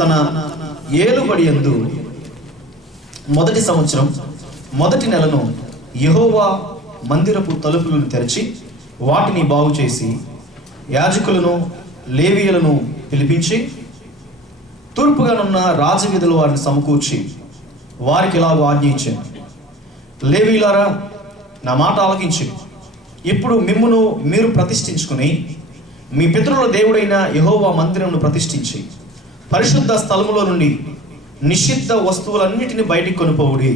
తన ఏలుబడి యందు మొదటి సంవత్సరం మొదటి నెలను యెహోవా మందిరపు తలుపులను తెరిచి వాటిని బాగు చేసి యాజకులను లేవీయులను పిలిపించి తూర్పుగానున్న రాజవీధుల వారిని సమకూర్చి వారికి ఇలాగూ ఆజ్ఞ ఇచ్చాను, లేవీయులారా, నా మాట ఆలకించి ఇప్పుడు మిమ్మును మీరు ప్రతిష్ఠించుకుని మీ పితరుల దేవుడైన యెహోవా మందిరమును ప్రతిష్ఠించి పరిశుద్ధ స్థలములో నుండి నిషిద్ధ వస్తువులన్నిటిని బయటికి కొనుపోవుడి.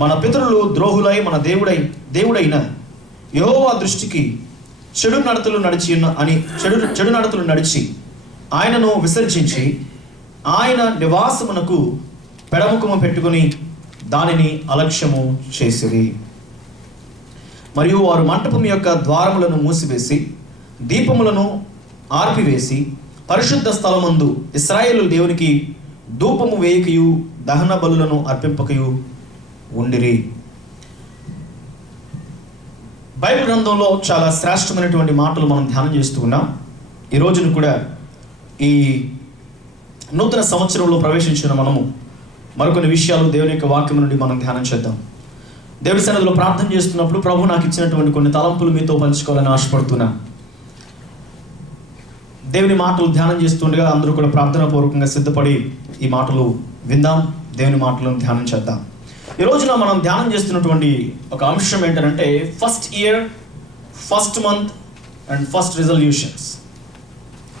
మన పితరులు ద్రోహులై మన దేవుడైన యెహోవా దృష్టికి చెడు నడతలు నడిచి ఆయనను విసర్జించి ఆయన నివాసమునకు పెడముఖము పెట్టుకుని దానిని అలక్ష్యము చేసిరి. మరియు వారు మంటపం యొక్క ద్వారములను మూసివేసి దీపములను ఆర్పివేసి పరిశుద్ధ స్థలమందు ఇశ్రాయేలు దేవునికి ధూపము వేయకయు దహన బలులను అర్పింపకయు ఉండిరి. బైబిల్ గ్రంథంలో చాలా శ్రేష్టమైనటువంటి మాటలు మనం ధ్యానం చేస్తూ ఉన్నాం. ఈ రోజును కూడా ఈ నూతన సంవత్సరంలో ప్రవేశించిన మనము మరికొన్ని విషయాలు దేవుని యొక్క వాక్యం నుండి మనం ధ్యానం చేద్దాం. దేవుడి సన్నిధిలో ప్రార్థన చేస్తున్నప్పుడు ప్రభు నాకు ఇచ్చినటువంటి కొన్ని తలంపులు మీతో పంచుకోవాలని ఆశపడుతున్నా. దేవుని మాటలు ధ్యానం చేస్తుండగా అందరూ కూడా ప్రార్థనా పూర్వకంగా సిద్ధపడి ఈ మాటలు విందాం, దేవుని మాటలను ధ్యానం చేద్దాం. ఈ రోజున మనం ధ్యానం చేస్తున్నటువంటి ఒక అంశం ఏంటంటే first year, first month and first resolutions.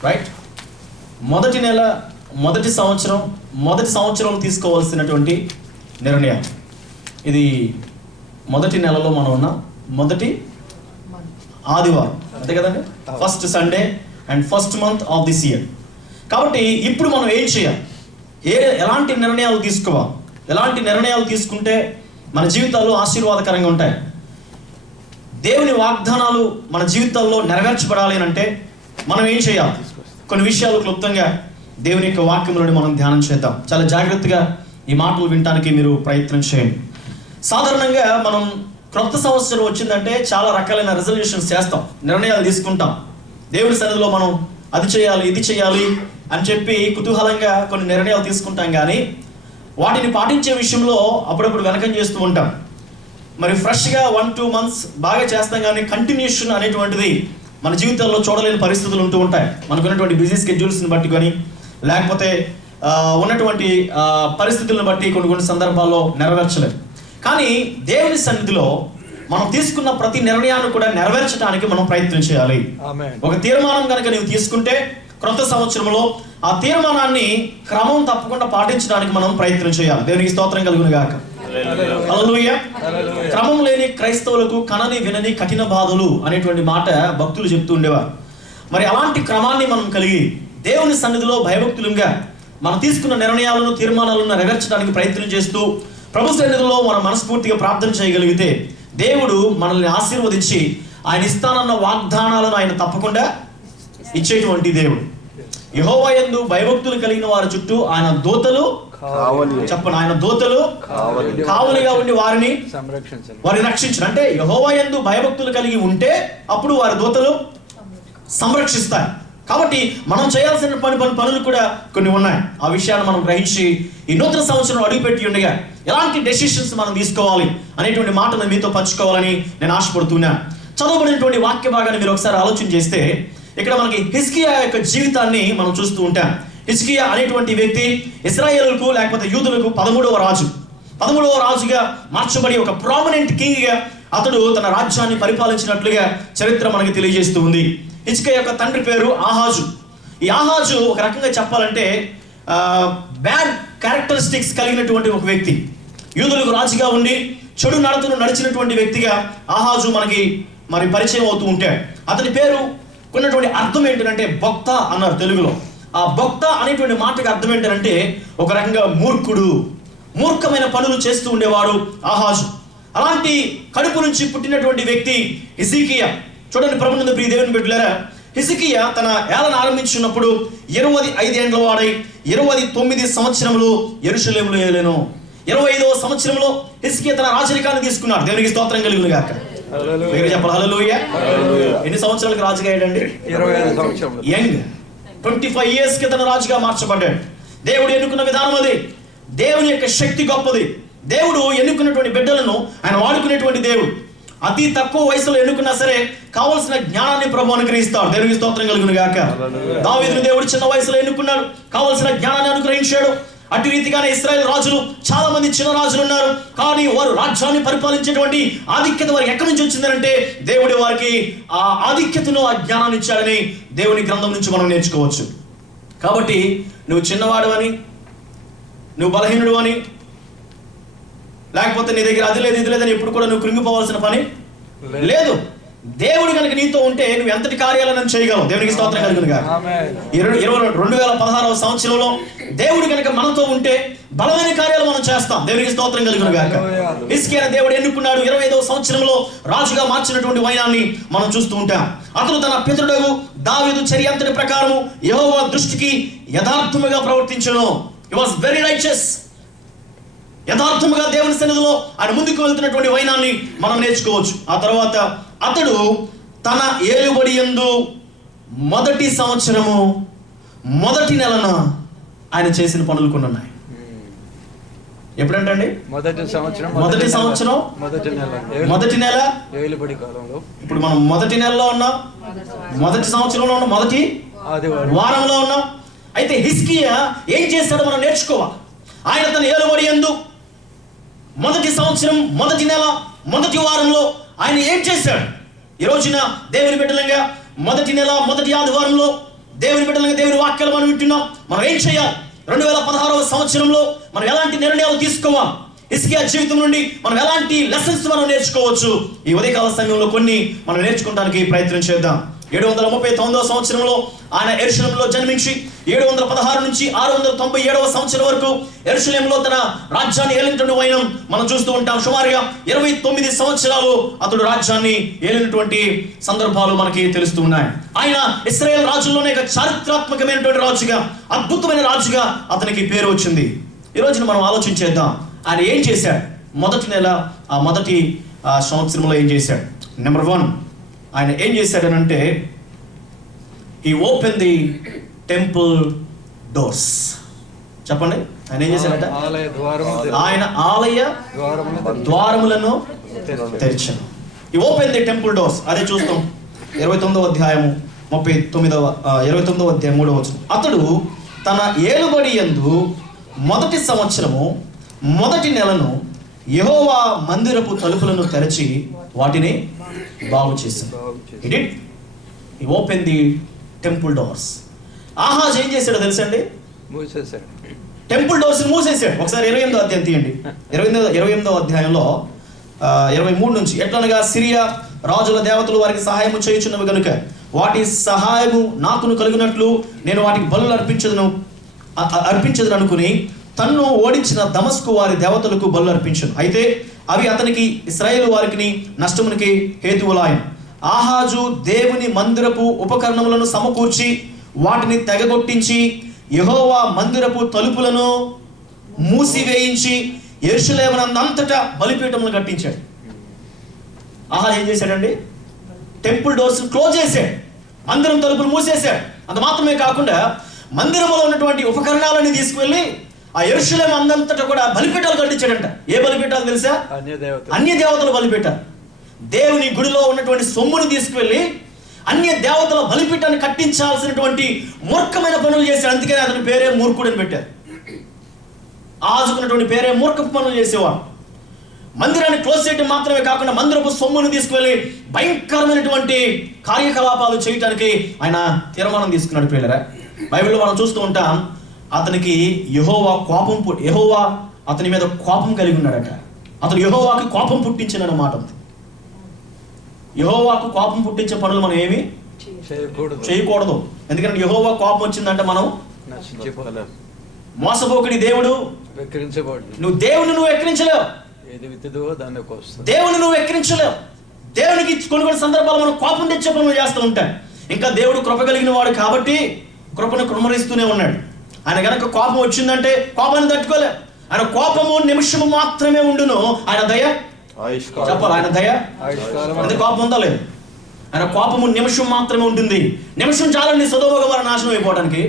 Right, మొదటి నెల, మొదటి సంవత్సరం తీసుకోవాల్సినటువంటి నిర్ణయం. ఇది మొదటి నెలలో మనం ఉన్న మొదటి ఆదివారం, అంతే కదండి, first Sunday and first month of this year. కాబట్టి ఇప్పుడు మనం ఏం చేయాలి, ఎలాంటి నిర్ణయాలు తీసుకోవాలి, ఎలాంటి నిర్ణయాలు తీసుకుంటే మన జీవితాల్లో ఆశీర్వాదకరంగా ఉంటాయి, దేవుని వాగ్దానాలు మన జీవితాల్లో నెరవేర్చబడాలి అని అంటే మనం ఏం చేయాలి? కొన్ని విషయాలు క్లుప్తంగా దేవుని యొక్క వాక్యంలోని మనం ధ్యానం చేద్దాం. చాలా జాగ్రత్తగా ఈ మాటలు వినడానికి మీరు ప్రయత్నం చేయండి. సాధారణంగా మనం క్రొత్త సంవత్సరం వచ్చిందంటే చాలా రకాలైన రిజల్యూషన్స్ చేస్తాం, నిర్ణయాలు తీసుకుంటాం. దేవుని సన్నిధిలో మనం అది చేయాలి, ఇది చేయాలి అని చెప్పి కుతూహలంగా కొన్ని నిర్ణయాలు తీసుకుంటాం, కానీ వాటిని పాటించే విషయంలో అప్పుడప్పుడు వెనకం చేస్తూ ఉంటాం. మరి ఫ్రెష్గా 1-2 months బాగా చేస్తాం, కానీ కంటిన్యూషన్ అనేటువంటిది మన జీవితాల్లో చూడలేని పరిస్థితులు ఉంటూ ఉంటాయి. మనకున్నటువంటి బిజీ స్కెడ్యూల్స్ని బట్టి కానీ లేకపోతే ఉన్నటువంటి పరిస్థితులను బట్టి కొన్ని సందర్భాల్లో నెరవేర్చలేదు. కానీ దేవుని సన్నిధిలో మనం తీసుకున్న ప్రతి నిర్ణయాన్ని కూడా నెరవేర్చడానికి మనం ప్రయత్నం చేయాలి. ఒక తీర్మానం కనుక నీవు తీసుకుంటే క్రొత్త సంవత్సరంలో ఆ తీర్మానాన్ని క్రమం తప్పకుండా పాటించడానికి మనం ప్రయత్నం చేయాలి. దేవునికి స్తోత్రం కలుగును గాక. హల్లెలూయా. క్రమం లేని క్రైస్తవులకు కనని వినని కఠిన బాధలు అనేటువంటి మాట భక్తులు చెప్తూ ఉండేవారు. మరి అలాంటి క్రమాన్ని మనం కలిగి దేవుని సన్నిధిలో భయభక్తులుగా మనం తీసుకున్న నిర్ణయాలను, తీర్మానాలను నెరవేర్చడానికి ప్రయత్నం చేస్తూ ప్రభు సన్నిధిలో మనం మనస్ఫూర్తిగా ప్రార్థన చేయగలిగితే దేవుడు మనల్ని ఆశీర్వదించి ఆయన ఇస్తానన్న వాగ్దానాలను ఆయన తప్పకుండా ఇచ్చేటువంటి దేవుడు. యెహోవా యందు భయభక్తులు కలిగిన వారి చుట్టూ ఆయన దూతలు చెప్పండి, ఆయన దూతలు కావలిగా ఉండి వారిని రక్షించరు. అంటే యెహోవా యందు భయభక్తులు కలిగి ఉంటే అప్పుడు వారి దూతలు సంరక్షిస్తాయి. కాబట్టి మనం చేయాల్సిన పనులు కూడా కొన్ని ఉన్నాయి. ఆ విషయాన్ని మనం గ్రహించి ఈ నూతన సంవత్సరం అడుగుపెట్టి ఉండగా ఎలాంటి డెసిషన్స్ మనం తీసుకోవాలి అనేటువంటి మాటను మీతో పంచుకోవాలని నేను ఆశపడుతున్నాను. చదవబడినటువంటి వాక్య భాగాన్ని మీరు ఒకసారి ఆలోచన చేస్తే ఇక్కడ మనకి హిజ్కియా యొక్క జీవితాన్ని మనం చూస్తూ ఉంటాం. హిజ్కియా అనేటువంటి వ్యక్తి ఇశ్రాయేలుకు లేకపోతే యూదులకు 13వ రాజుగా మార్చబడి ఒక ప్రామినెంట్ కింగ్గా అతడు తన రాజ్యాన్ని పరిపాలించినట్లుగా చరిత్ర మనకి తెలియజేస్తూ ఉంది. హిజ్కియా యొక్క తండ్రి పేరు ఆహాజు. ఈ ఆహాజు ఒక రకంగా చెప్పాలంటే బ్యాడ్ క్యారెక్టరిస్టిక్స్ కలిగినటువంటి ఒక వ్యక్తి. యూదులకు రాజుగా ఉండి చెడు నడతను నడిచినటువంటి వ్యక్తిగా ఆహాజు మనకి మరి పరిచయం అవుతూ ఉంటాడు. అతని పేరు ఉన్నటువంటి అర్థం ఏంటంటే భక్త అన్నారు తెలుగులో. ఆ భక్త అనేటువంటి మాటకి అర్థం ఏంటంటే ఒక రకంగా మూర్ఖుడు, మూర్ఖమైన పనులు చేస్తూ ఉండేవాడు ఆహాజు. అలాంటి కడుపు నుంచి పుట్టినటువంటి వ్యక్తి హిజ్కియా. చూడండి ప్రభునందు ప్రియ దేవుని బిడ్డలారా, హిజ్కియా తన ఏలన ఆరంభించినప్పుడు 25 ఏండ్ల వాడై 29 సంవత్సరములు యెరూషలేములో ఏలెను. 25వ సంవత్సరంలో హిజ్కియా తన రాజరికాన్ని తీసుకున్నాడు. దేవునికి స్తోత్రం కలుగును గాక. చెప్పాలి హల్లెలూయా. ఎన్ని సంవత్సరాలకు రాజుగా అయ్యాడండి? 25 యంగ్, 25 years కి తన రాజుగా మార్చబడ్డాడు. దేవుడు ఎన్నుకున్న విధానం అది. దేవుని యొక్క శక్తి గొప్పది. దేవుడు ఎన్నుకున్నటువంటి బిడ్డలను ఆయన వాడుకునేటువంటి దేవుడు. అతి తక్కువ వయసులో ఎన్నుకున్నా సరే కావలసిన జ్ఞానాన్ని ప్రభు అనుగ్రహిస్తాడు. దేవునికి స్తోత్రం కలుగును గాక. దావీదును దేవుడు చిన్న వయసులో ఎన్నుకున్నాడు, కావలసిన జ్ఞానాన్ని అనుగ్రహించాడు. అటు రీతిగానే ఇశ్రాయేల్ రాజులు, చాలా మంది చిన్న రాజులు ఉన్నారు, కానీ వారు రాజ్యాన్ని పరిపాలించేటువంటి ఆధిక్యత వారికి ఎక్కడి నుంచి వచ్చిందంటే దేవుడు వారికి ఆ ఆధిక్యతను, ఆ జ్ఞానాన్ని ఇచ్చాడని దేవుని గ్రంథం నుంచి మనం నేర్చుకోవచ్చు. కాబట్టి నువ్వు చిన్నవాడు అని, నువ్వు బలహీనుడు అని, లేకపోతే నీ దగ్గర అది లేదు ఇది లేదని ఎప్పుడు కూడా నువ్వు కృంగిపోవాల్సిన పని లేదు. దేవుడు కనుక నీతో ఉంటే నువ్వు ఎంతటి కార్యాలను చేయగలవు. దేవునికి స్తోత్రం కలుగును గాక. 2016వ సంవత్సరంలో దేవుడు కనుక మనతో ఉంటే బలమైన కార్యాలు మనం చేస్తాం. దేవునికి స్తోత్రం కలుగును గాక. హిజ్కియాను దేవుడు ఎన్నుకున్నాడు. 25వ సంవత్సరంలో రాజుగా మార్చినటువంటి వైనాన్ని మనం చూస్తూ ఉంటాం. అతను తన పితరుడు దావీదు చర్య అంతటి ప్రకారము యెహోవా దృష్టికి యథార్థముగా ప్రవర్తించెను. He was very righteous. యథార్థముగా దేవుని సన్నిధిలో ఆయన ముందుకు వెళ్తున్నటువంటి వైనాన్ని మనం నేర్చుకోవచ్చు. ఆ తర్వాత అతడు తన ఏలుబడి యందు మొదటి సంవత్సరము మొదటి నెలన ఆయన చేసిన పనులు కొన్ని ఉన్నాయి. ఎప్పుడంటే మొదటి సంవత్సరం మొదటి నెల ఏలుబడి కాలంలో. ఇప్పుడు మనం మొదటి నెలలో ఉన్నాం, మొదటి సంవత్సరంలో ఉన్నాం, మొదటి వారంలో ఉన్నాం. అయితే హిజ్కియా ఏం చేశాడో మనం నేర్చుకోవాలి. ఆయన తన ఏలుబడి యందు మొదటి సంవత్సరం మొదటి నెల మొదటి వారంలో ఆయన ఏం చేశాడు? ఈ రోజున దేవుని బిడ్డలంగా మొదటి నెల మొదటి ఆదివారంలో దేవుని బిడ్డలంగా దేవుని వాక్యాలు మనం వింటున్నాం. మనం ఏం చేయాలి? 2016వ సంవత్సరంలో మనం ఎలాంటి నిర్ణయాలు తీసుకోవాలి? హిజ్కియా జీవితం నుండి మనం ఎలాంటి లెసన్స్ మనం నేర్చుకోవచ్చు? ఈ ఉదయకాల సమయంలో కొన్ని మనం నేర్చుకోవడానికి ప్రయత్నం చేద్దాం. 739వ సంవత్సరంలో ఆయన యెరూషలేములో జన్మించి 716 నుంచి 697వ సంవత్సరం వరకు యెరూషలేములో తన రాజ్యాన్ని ఏలినటువంటి వైనం మనం చూస్తూ ఉంటాం. సుమారుగా 29 సంవత్సరాలు అతడు రాజ్యాన్ని ఏలినటువంటి సందర్భాలు మనకి తెలుస్తూ ఉన్నాయి. ఆయన ఇశ్రాయేల్ రాజుల్లోనే ఒక చారిత్రాత్మకమైనటువంటి రాజుగా, అద్భుతమైన రాజుగా అతనికి పేరు వచ్చింది. ఈ రోజున మనం ఆలోచించేద్దాం, ఆయన ఏం చేశాడు? మొదటి నెల ఆ మొదటి సంవత్సరంలో ఏం చేశాడు? నెంబర్ 1, ఆయన ఏం చేశాడనంటే he opened the temple doors. చెప్పండి, ఆయన ఏం చేశాడట? ఆయన ఆలయ ద్వారములను తెరిచాడు. he opened the temple doors. అదే చూస్తాం 29వ అధ్యాయము 29వ అధ్యాయం 3వ వచనం. అతడు తన ఏలుబడి యందు మొదటి సంవత్సరము మొదటి నెలను యెహోవా మందిరపు తలుపులను తెరచి వాటిని బాగు చేశాడు. He opened the temple doors. Ahaz ఏం చేశాడో తెలుసండి? మూసేశాడు. టెంపుల్ డోర్స్ మూసేశాడు. ఒకసారి 28వ అధ్యాయం తీయండి. 28వ అధ్యాయంలో 23 నుంచి, ఎట్లనగా సిరియా రాజుల దేవతలు వారికి సహాయము చేయుచున్నవి గనుక వాటి సహాయము నాకును కలిగినట్లు నేను వాటికి బలులు అర్పించదు అనుకుని తన్ను ఓడించిన దమస్కు వారి దేవతలకు బలు అర్పించను. అయితే అవి అతనికి ఇశ్రాయేలు వారికి నష్టమునికి హేతువులాయను. ఆహాజు దేవుని మందిరపు ఉపకరణములను సమకూర్చి వాటిని తెగగొట్టించి యెహోవా మందిరపు తలుపులను మూసివేయించి యెరూషలేమునంతటా బలిపీఠములను కట్టించాడు. ఆహాజ్ ఏం చేశాడండి? టెంపుల్ డోర్స్ క్లోజ్ చేశాడు, మందిరం తలుపులు మూసేశాడు. అంత మాత్రమే కాకుండా మందిరంలో ఉన్నటువంటి ఉపకరణాలని తీసుకువెళ్ళి ఆ యెరూషలేము అందంతటా కూడా బలిపీఠాలు కట్టించాడంట. ఏ బలిపీఠాలు తెలుసా? అన్య దేవతల బలిపీఠాలు. దేవుని గుడిలో ఉన్నటువంటి సొమ్ముని తీసుకువెళ్ళి అన్య దేవతల బలిపీఠాన్ని కట్టించాల్సినటువంటి మూర్ఖమైన పనులు చేశాడు. అందుకని అతని పేరే మూర్ఖుడు అని పెట్టారు. ఆజుకున్నటువంటి పేరే మూర్ఖపు పనులు చేసేవాడు. మందిరాన్ని క్లోజ్ చేయడం మాత్రమే కాకుండా మందిరపు సొమ్మును తీసుకువెళ్ళి భయంకరమైనటువంటి కార్యకలాపాలు చేయటానికి ఆయన తీర్మానం తీసుకున్నాడు. పిల్లరా, బైబిల్లో మనం చూస్తూ ఉంటాం, అతనికి యెహోవా అతని మీద కోపం కలిగి ఉన్నాడట. అతను యెహోవాకి కోపం పుట్టించిన మాట ఉంది. యెహోవాకు కోపం పుట్టించే పనులు మనం ఏమి చేయకూడదు. ఎందుకంటే యెహోవా కోపం వచ్చిందంటే మనం మోసపోకడి. దేవుడు నువ్వు దేవుని ఎక్కిరించలేవు. దేవుని నువ్వు ఎక్కిరించలేవు. దేవునికి కొన్ని సందర్భాలు మనం కోపం తెచ్చే పనులు చేస్తూ ఉంటాం. ఇంకా దేవుడు కృప కలిగిన వాడు కాబట్టి కృపను కృమరిస్తూనే ఉన్నాడు. ఆయన కనుక కోపం వచ్చిందంటే కోపాన్ని తట్టుకోలే. ఆయన కోపము నిమిషము మాత్రమే ఉండును, ఆయన దయ చెప్పాలి. ఆయన దయ అంటే కోపం ఉందా లేదు? ఆయన కోపము నిమిషం మాత్రమే ఉంటుంది. నిమిషం చాలండి సొదొమ గొమొర్రా నాశనం అయిపోవడానికి.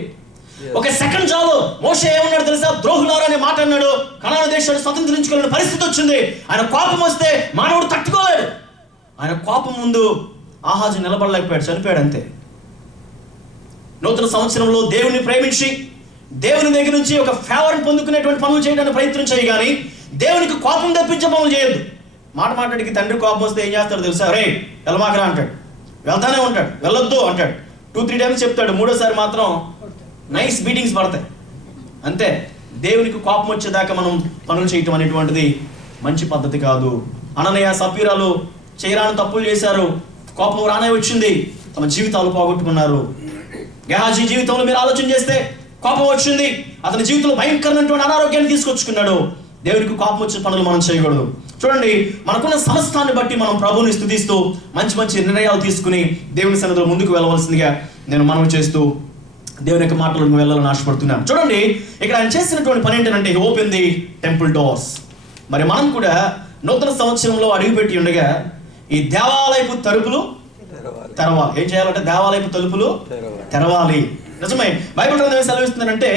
ఒక సెకండ్ జాబ్ మోషే ఏమన్నాడు తెలుసా? ద్రోహులారా అనే మాట అన్నాడు. కనాను దేశాన్ని స్వతంత్రించుకోలేని పరిస్థితి వచ్చింది. ఆయన కోపం వస్తే మానవుడు తట్టుకోలేడు. ఆయన కోపం ముందు ఆహాజు నిలబడలేకపోయాడు, చనిపోయాడు అంతే. నూతన సంవత్సరంలో దేవుని ప్రేమించి దేవుని దగ్గర నుంచి ఒక ఫేవర్ని పొందుకునేటువంటి పనులు చేయడానికి ప్రయత్నం చేయి, కానీ దేవునికి కోపం తెప్పించే పనులు చేయొద్దు. మాట్లాడికి తండ్రి కోపం వస్తే ఏం చేస్తాడు తెలుసా? రే వెళ్ళమాకరా అంటాడు, వెళ్తానే ఉంటాడు, వెళ్ళొద్దు అంటాడు. 2-3 టైమ్స్ చెప్తాడు, మూడోసారి మాత్రం నైస్ బీటింగ్స్ పడతాయి అంతే. దేవునికి కోపం వచ్చేదాకా మనం పనులు చేయటం అనేటువంటిది మంచి పద్ధతి కాదు. అననీయ సఫీరాలు చేయరాని తప్పులు చేశారు, కోపం రానే వచ్చింది, తమ జీవితాలు పోగొట్టుకున్నారు. గెహాజీ జీవితంలో మీరు ఆలోచన చేస్తే కోపం వచ్చింది, అతని జీవితంలో భయంకరమైనటువంటి అనారోగ్యాన్ని తీసుకొచ్చుకున్నాడు. దేవునికి కోపం వచ్చే పనులు మనం చేయకూడదు. చూడండి, మనకున్న సమస్తాన్ని బట్టి మనం ప్రభువుని స్తుతిస్తూ మంచి మంచి నిర్ణయాలు తీసుకుని దేవుని సన్నిధిలో ముందుకు వెళ్ళవలసిందిగా నేను మనవి చేస్తూ దేవుని యొక్క మాటలకు వెళ్ళాలని ఆశపడుతున్నాను. చూడండి, ఇక్కడ ఆయన చేసినటువంటి పని ఏంటంటే ఓపెన్ ది టెంపుల్ డోర్స్. మరి మనం కూడా నూతన సంవత్సరంలో అడుగుపెట్టి ఉండగా ఈ దేవాలయపు తలుపులు తెరవాలి. ఏం చేయాలంటే దేవాలయపు తలుపులు తెరవాలి. నిజమే, బైబిల్ గ్రంథం ఏం సెలవిస్తుందంటే,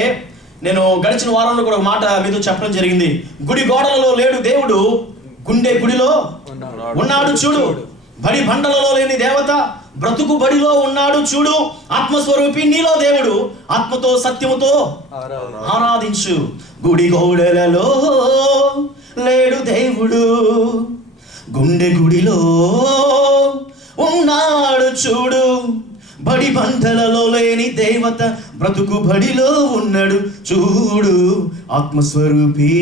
నేను గడిచిన వారంలో కూడా ఒక మాట మీతో చెప్పడం జరిగింది. గుడి గోడలలో లేడు దేవుడు, గుండె గుడిలో ఉన్నాడు చూడు. బడి బండలలో లేని దేవత బ్రతుకు బడిలో ఉన్నాడు చూడు. ఆత్మస్వరూపి నీలో దేవుడు, ఆత్మతో సత్యముతో ఆరాధించు. గుడి గోడలలో లేడు దేవుడు, గుండె గుడిలో ఉన్నాడు చూడు. బడి బండలలో లేని దేవత బ్రతుకు బడిలో ఉన్నాడు చూడు. ఆత్మస్వరూపి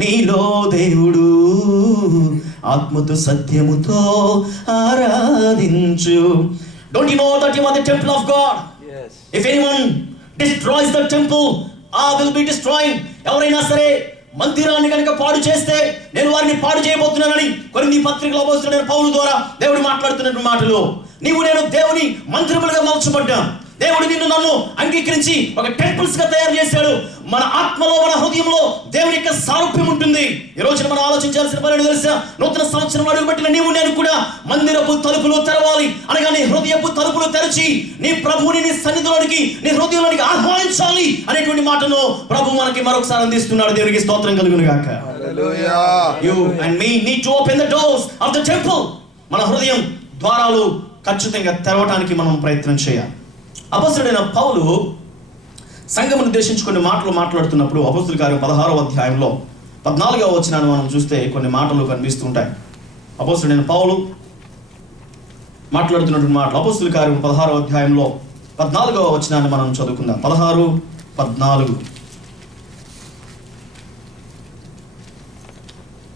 నీలో దేవుడు, ఆత్మతో సత్యముతో ఆరాధించు. Don't you know that you are the temple of God? Yes. If anyone destroys the temple, I will be destroying. ఎవరైనా సరే మందిరాన్ని కనుక పాడు చేస్తే నేను వారిని పాడు చేయబోతున్నానని కొరింథీ పత్రికలో అపోస్తలుడైన పౌలు ద్వారా దేవుడు మాట్లాడుతున్నటువంటి మాటలు. నీవు నేను దేవుని మందిరములుగా మలచబడ్డాం. దేవుడు నిన్ను నన్ను అంగీకరించి ఒక టెంపుల్స్ గా తయారు చేశాడు. మన ఆత్మలో, మన హృదయంలో దేవుని యొక్క సారూప్యం ఉంటుంది. ఈ రోజున మనం ఆలోచించాల్సిన పని తెలుసా? నూతన సంవత్సరం అడుగుపెట్టిన నీవు నేను కూడా మందిరపు తలుపులు తెరవాలి. అనగా నీ హృదయపు తలుపులు తెరచి నీ ప్రభువుని నీ సన్నిధిలోనికి, నీ హృదయంలోనికి ఆహ్వానించాలి అనేటువంటి మాటను ప్రభు మనకి మరొకసారి అందిస్తున్నాడు. దేవునికి స్తోత్రం కలుగును గాక. హల్లెలూయా. You and me need to open the doors of the temple. మన హృదయం ద్వారాలు ఖచ్చితంగా తెరవడానికి మనం ప్రయత్నం చేయాలి. అపోస్తలుడైన పౌలు సంఘమును ఉద్దేశించి కొన్ని మాటలు మాట్లాడుతున్నప్పుడు అపోస్తలుల కార్యం 16వ అధ్యాయంలో 14వ వచనాన్ని మనం చూస్తే కొన్ని మాటలు కనిపిస్తూ ఉంటాయి. అపోస్తలుడైన పౌలు మాట్లాడుతున్నటువంటి మాటలు అపోస్తలుల కార్యం 16వ అధ్యాయంలో 14వ వచనాన్ని మనం చదువుకుందాం. 16-14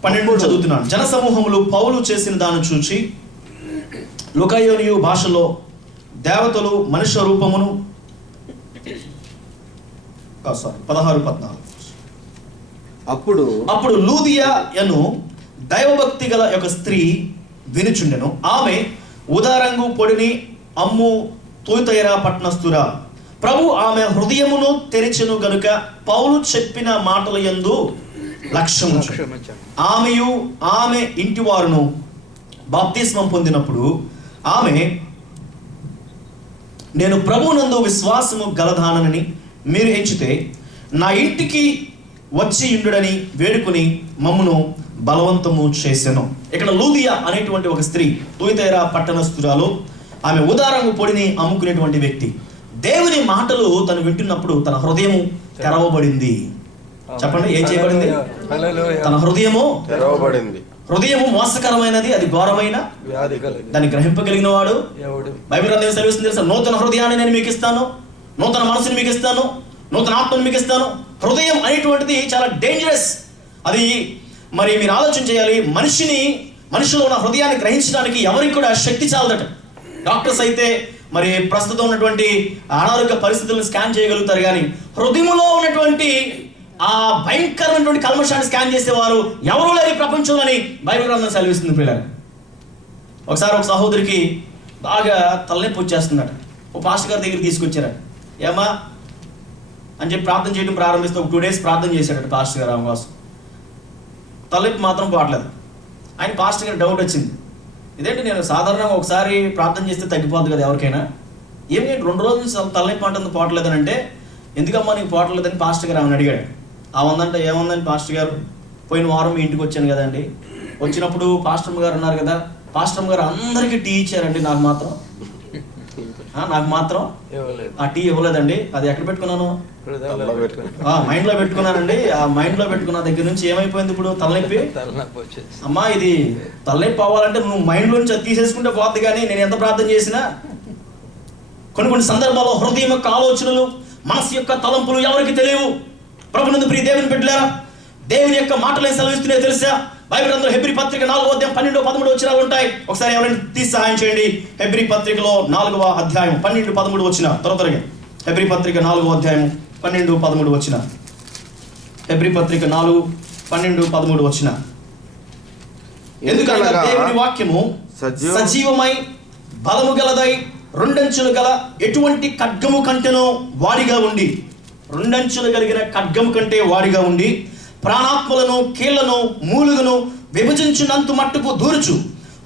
12 చదువుతున్నాను. జనసమూహములు పౌలు చేసిన దాన్ని చూచి లుకయోనియు భాషలో దేవతలు మనుష్య రూపమును 16-14 అప్పుడు లూదియా యను దైవభక్తి గల ఒక స్త్రీ వినుచుండెను. ఆమె ఉదారంగు పొడిని అమ్ము తూతైరా పట్టణస్థురా. ప్రభు ఆమె హృదయమును తెరిచెను గనుక పౌలు చెప్పిన మాటల యందు లక్ష్యము. ఆమెయు ఆమె ఇంటి వారును బాప్తిస్మం పొందినప్పుడు ఆమె, నేను ప్రభువునందు విశ్వాసము గలదానని మీరు ఎంచితే నా ఇంటికి వచ్చి ఉండుడని వేడుకుని మమ్మును బలవంతము చేసెను. ఇక్కడ లూదియా అనేటువంటి ఒక స్త్రీ, తూతైరా పట్టణస్థురాలు. ఆమె ఉదారంగు పొడిని అమ్ముకునేటువంటి వ్యక్తి. దేవుని మాటలు తను వింటున్నప్పుడు తన హృదయము తెరవబడింది. చెప్పండి, ఏం చేయబడింది? తన హృదయము తెరవబడింది. హృదయము మోసకరమైనది, అది ఘోరమైన దాన్ని గ్రహింపగలిగిన వాడు బైబిల్ గ్రంథం సెలవిస్తుంది తెలుసా? నూతన హృదయాన్ని నేను మీకు ఇస్తాను, నూతన మనసుని మీకు ఇస్తాను, నూతన ఆత్మను మీకు ఇస్తాను. హృదయం అనేటువంటిది చాలా డేంజరస్. అది మరి మీరు ఆలోచన చేయాలి. మనిషిలో ఉన్న హృదయాన్ని గ్రహించడానికి ఎవరికి కూడా శక్తి చాలదట. డాక్టర్స్ అయితే మరి ప్రస్తుతం ఉన్నటువంటి అనారోగ్య పరిస్థితులను స్కాన్ చేయగలుగుతారు, కానీ హృదయంలో ఉన్నటువంటి ఆ భయంకరమైనటువంటి కల్మషాన్ని స్కాన్ చేసేవారు ఎవరూ లేరు ప్రపంచంలో అని బైబిల్ గ్రంథం సెలవిస్తుంది. పిల్లలు, ఒకసారి ఒక సహోదరికి బాగా తలనొప్పి వచ్చేస్తుందట. ఓ పాస్టర్ గారి దగ్గరికి తీసుకొచ్చారట. ఏమా అని చెప్పి ప్రార్థన చేయడం ప్రారంభిస్తే ఒక 2 days ప్రార్థన చేశాడట పాస్టర్ గారు ఆమె కోసం. తలనొప్పి మాత్రం పోవట్లేదు. ఆయన పాస్టర్ గారు డౌట్ వచ్చింది, ఇదేంటి నేను సాధారణంగా ఒకసారి ప్రార్థన చేస్తే తగ్గిపోద్ది కదా ఎవరికైనా, ఏమి 2 రోజులు తలనొప్పి అంటుంది పోవట్లేదు అని అంటే, ఎందుకమ్మా నీకు పోవట్లేదని పాస్టర్ గారు ఆమెను అడిగాడు. ఆ ఉందంటే ఏముందని పాస్టర్ గారు, పోయిన వారం మీ ఇంటికి వచ్చాను కదండి, వచ్చినప్పుడు పాస్టర్ గారు ఉన్నారు కదా, పాస్టర్ గారు అందరికీ టీ ఇచ్చారండి, నాకు మాత్రం ఆ టీ ఇవ్వలేదండి. అది ఎక్కడ పెట్టుకున్నాను? మైండ్లో పెట్టుకున్నానండి. ఆ మైండ్లో పెట్టుకున్న దగ్గర నుంచి ఏమైపోయింది ఇప్పుడు? తలనొప్పి. అమ్మా ఇది తలనొప్పి అవ్వాలంటే నువ్వు మైండ్లో నుంచి అది తీసేసుకుంటే పోద్ది, కానీ నేను ఎంత ప్రార్థన చేసినా కొన్ని సందర్భాల్లో హృదయం యొక్క ఆలోచనలు, మనసు యొక్క తలంపులు ఎవరికి తెలియవు. ప్రభునందు ప్రియ దేవుని బిడ్డలారా, దేవుని యొక్క మాటలు సెలవిస్తున్నాయో తెలుసా? బైబిల్ అందులో హెబ్రీ పత్రిక 4వ అధ్యాయం 12-13 వచనాలు ఉంటాయి. ఒకసారి ఎవరైనా తీసి సహాయం చేయండి. హెబ్రీ పత్రికలో 4వ అధ్యాయం 12-13 వచ్చిన త్వరగా. హెబ్రీ పత్రిక 4వ అధ్యాయం 12-13 వచ్చిన. హెబ్రీ పత్రిక 4:12-13 వచ్చిన. ఎందుకనగా దేవుని వాక్యము సజీవమై బలము గలదై రెండంచులు గల ఎటువంటి ఖడ్గము కంటేనో వాడిగా ఉండి, రెండంచులు కలిగిన ఖడ్గము కంటే వాడిగా ఉండి, ప్రాణాత్మలను కీళ్లను మూలుగును విభజించినంత మట్టుకు దూరుచు,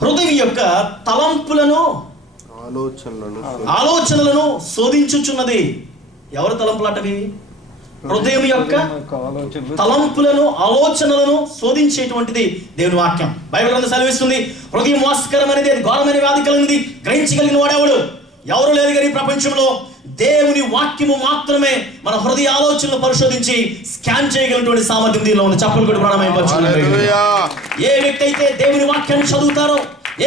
హృదయం యొక్క తలంపులను ఆలోచనలను శోధించుచున్నది. ఎవరి తలంపులు అటవి? హృదయం యొక్క తలంపులను ఆలోచనలను శోధించేటువంటిది దేవుని వాక్యం. బైబిల్ గ్రంథం సెలవిస్తుంది, హృదయం మోసకరమైనది, అది ఘోరమైన వ్యాధి కలిగినది, గ్రహించగలిగిన వాడెవడు? ఎవరు లేదు. కానీ ప్రపంచంలో దేవుని వాక్యము మాత్రమే మన హృదయ ఆలోచనలు పరిశోధించి స్కాన్ చేయగలిగినటువంటి సామర్థ్యం దీనిలో ఉంది. చప్పలు కూడా ప్రాణమైపోతున్నారు. ఏ వ్యక్తి అయితే దేవుని వాక్యాన్ని చదువుతారో,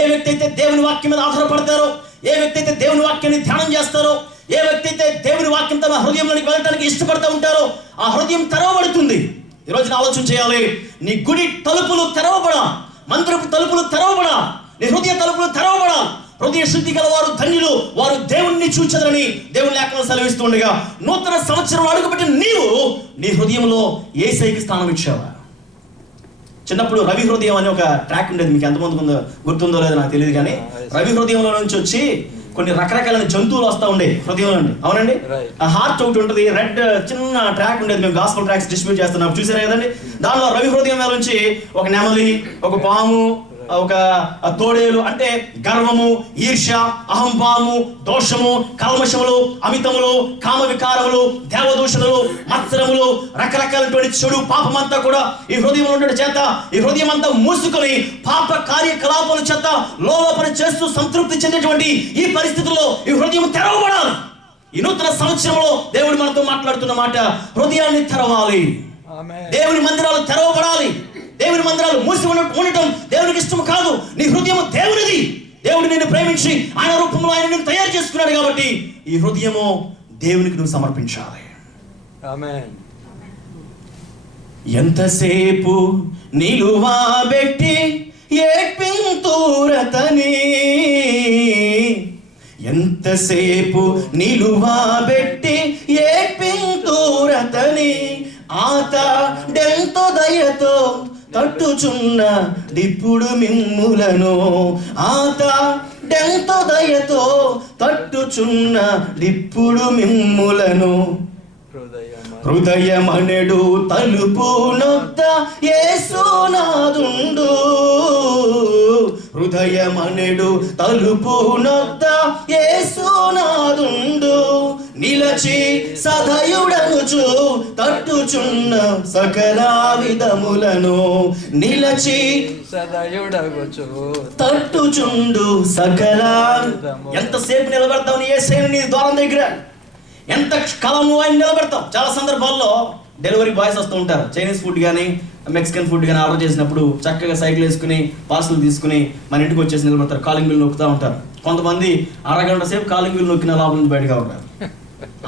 ఏ వ్యక్తి అయితే దేవుని వాక్యం మీద ఆధారపడతారో, ఏ వ్యక్తి అయితే దేవుని వాక్యాన్ని ధ్యానం చేస్తారో, ఏ వ్యక్తి అయితే దేవుని వాక్యం తమ హృదయంలోకి వెళ్ళడానికి ఇష్టపడుతూ ఉంటారో, ఆ హృదయం తెరవబడుతుంది. ఈ రోజున ఆలోచన చేయాలి. నీ గుడి తలుపులు తెరవబడా, మందిరపు తలుపులు తెరవబడా, నీ హృదయ తలుపులు తెరవబడా. హృదయ శుద్ధి గల వారు ధన్యులు, వారు దేవుణ్ణి చూచెదరని దేవుని లేఖనం సెలవిస్తూ ఉండగా, నూతన సంవత్సరం అడుగుపెట్టి నీవు నీ హృదయంలో యేసయ్యకి స్థానం ఇచ్చావా? చిన్నప్పుడు రవి హృదయం అనే ఒక ట్రాక్ ఉండేది, మీకు ఎంతమంది గుర్తుందో లేదో నాకు తెలియదు, కానీ రవి హృదయంలో నుంచి వచ్చి కొన్ని రకరకాల జంతువులు వస్తూ ఉండే హృదయం నుండి. అవునండి, ఆ హార్ట్ ఒకటి ఉంటుంది, రెడ్ చిన్న ట్రాక్ ఉండేది. మేము గాస్పల్ ట్రాక్స్ డిస్ట్రిబ్యూట్ చేస్తున్నాం, చూసారా కదండి. దానిలో రవి హృదయం మీద నుంచి ఒక నెమలి, ఒక పాము, ఒక తోడేలు, అంటే గర్వము, ఈర్ష్య, అహంభావము, దోషము, కల్మషములు, అమితములు, కామ వికారములు, దేవదూషణలు, మత్సరములు, రకరకాలైనటువంటి చెడు పాపమంతా కూడా ఈ హృదయంలో ఉండడం చేత ఈ హృదయం అంతా మూసుకొని పాప కార్యకలాపాల చేత లోపల చేస్తూ సంతృప్తి చెందేటువంటి ఈ పరిస్థితుల్లో ఈ హృదయం తెరవబడాలి. ఈ నూతన సంవత్సరంలో దేవుడు మనతో మాట్లాడుతున్న మాట, హృదయాన్ని తెరవాలి. దేవుని మందిరాలు తెరవబడాలి. దేవుని మందిరాలు మూసి ఉండటం దేవునికి ఇష్టం కాదు. నీ హృదయం దేవునిది. దేవుడు నిన్ను ప్రేమించి ఆయన రూపంలో ఆయన నిన్ను తయారు చేసుకున్నాడు కాబట్టి ఈ హృదయము దేవునికి నువ్వు సమర్పించాలి. ఆమేన్. ఎంతసేపు నిలువబెట్టి ఏడ్పింతురతని, ఎంతసేపు నిలువబెట్టి ఏడ్పింతురతని, ఆతడెంతో దయతో తట్టుచున్న దిప్పుడు మిమ్ములను, ఆతడెంతో దయతో తట్టుచున్న దిప్పుడు మిమ్ములను, హృదయమనెడు తలుపు నొద్ద యేసునాదుండు, హృదయమనెడు తలుపు నొద్ద యేసునాదుండు, నిలచి సదయుడనుచు తట్టుచున్న సకల విధములను, నిలచి సదయుడగుచు తట్టుచుండు సకల. ఎంతసేపు నిలబడతావు నీ యేసయ్యను నీ ద్వారం దగ్గర? ఎంత కాలము ఆయన నిలబెడతాం? చాలా సందర్భాల్లో డెలివరీ బాయ్స్ వస్తూ ఉంటారు, చైనీస్ ఫుడ్ కానీ మెక్సికన్ ఫుడ్ కానీ ఆర్డర్ చేసినప్పుడు చక్కగా సైకిల్ వేసుకుని పార్సల్ తీసుకుని మన ఇంటికి వచ్చేసి నిలబడతారు, కాలింగ్ బిల్ నొక్కుతూ ఉంటారు. కొంతమంది అరగంట సేపు కాలింగ్ బిల్ నొక్కిన లోపల నుంచి బయటగా ఉంటారు.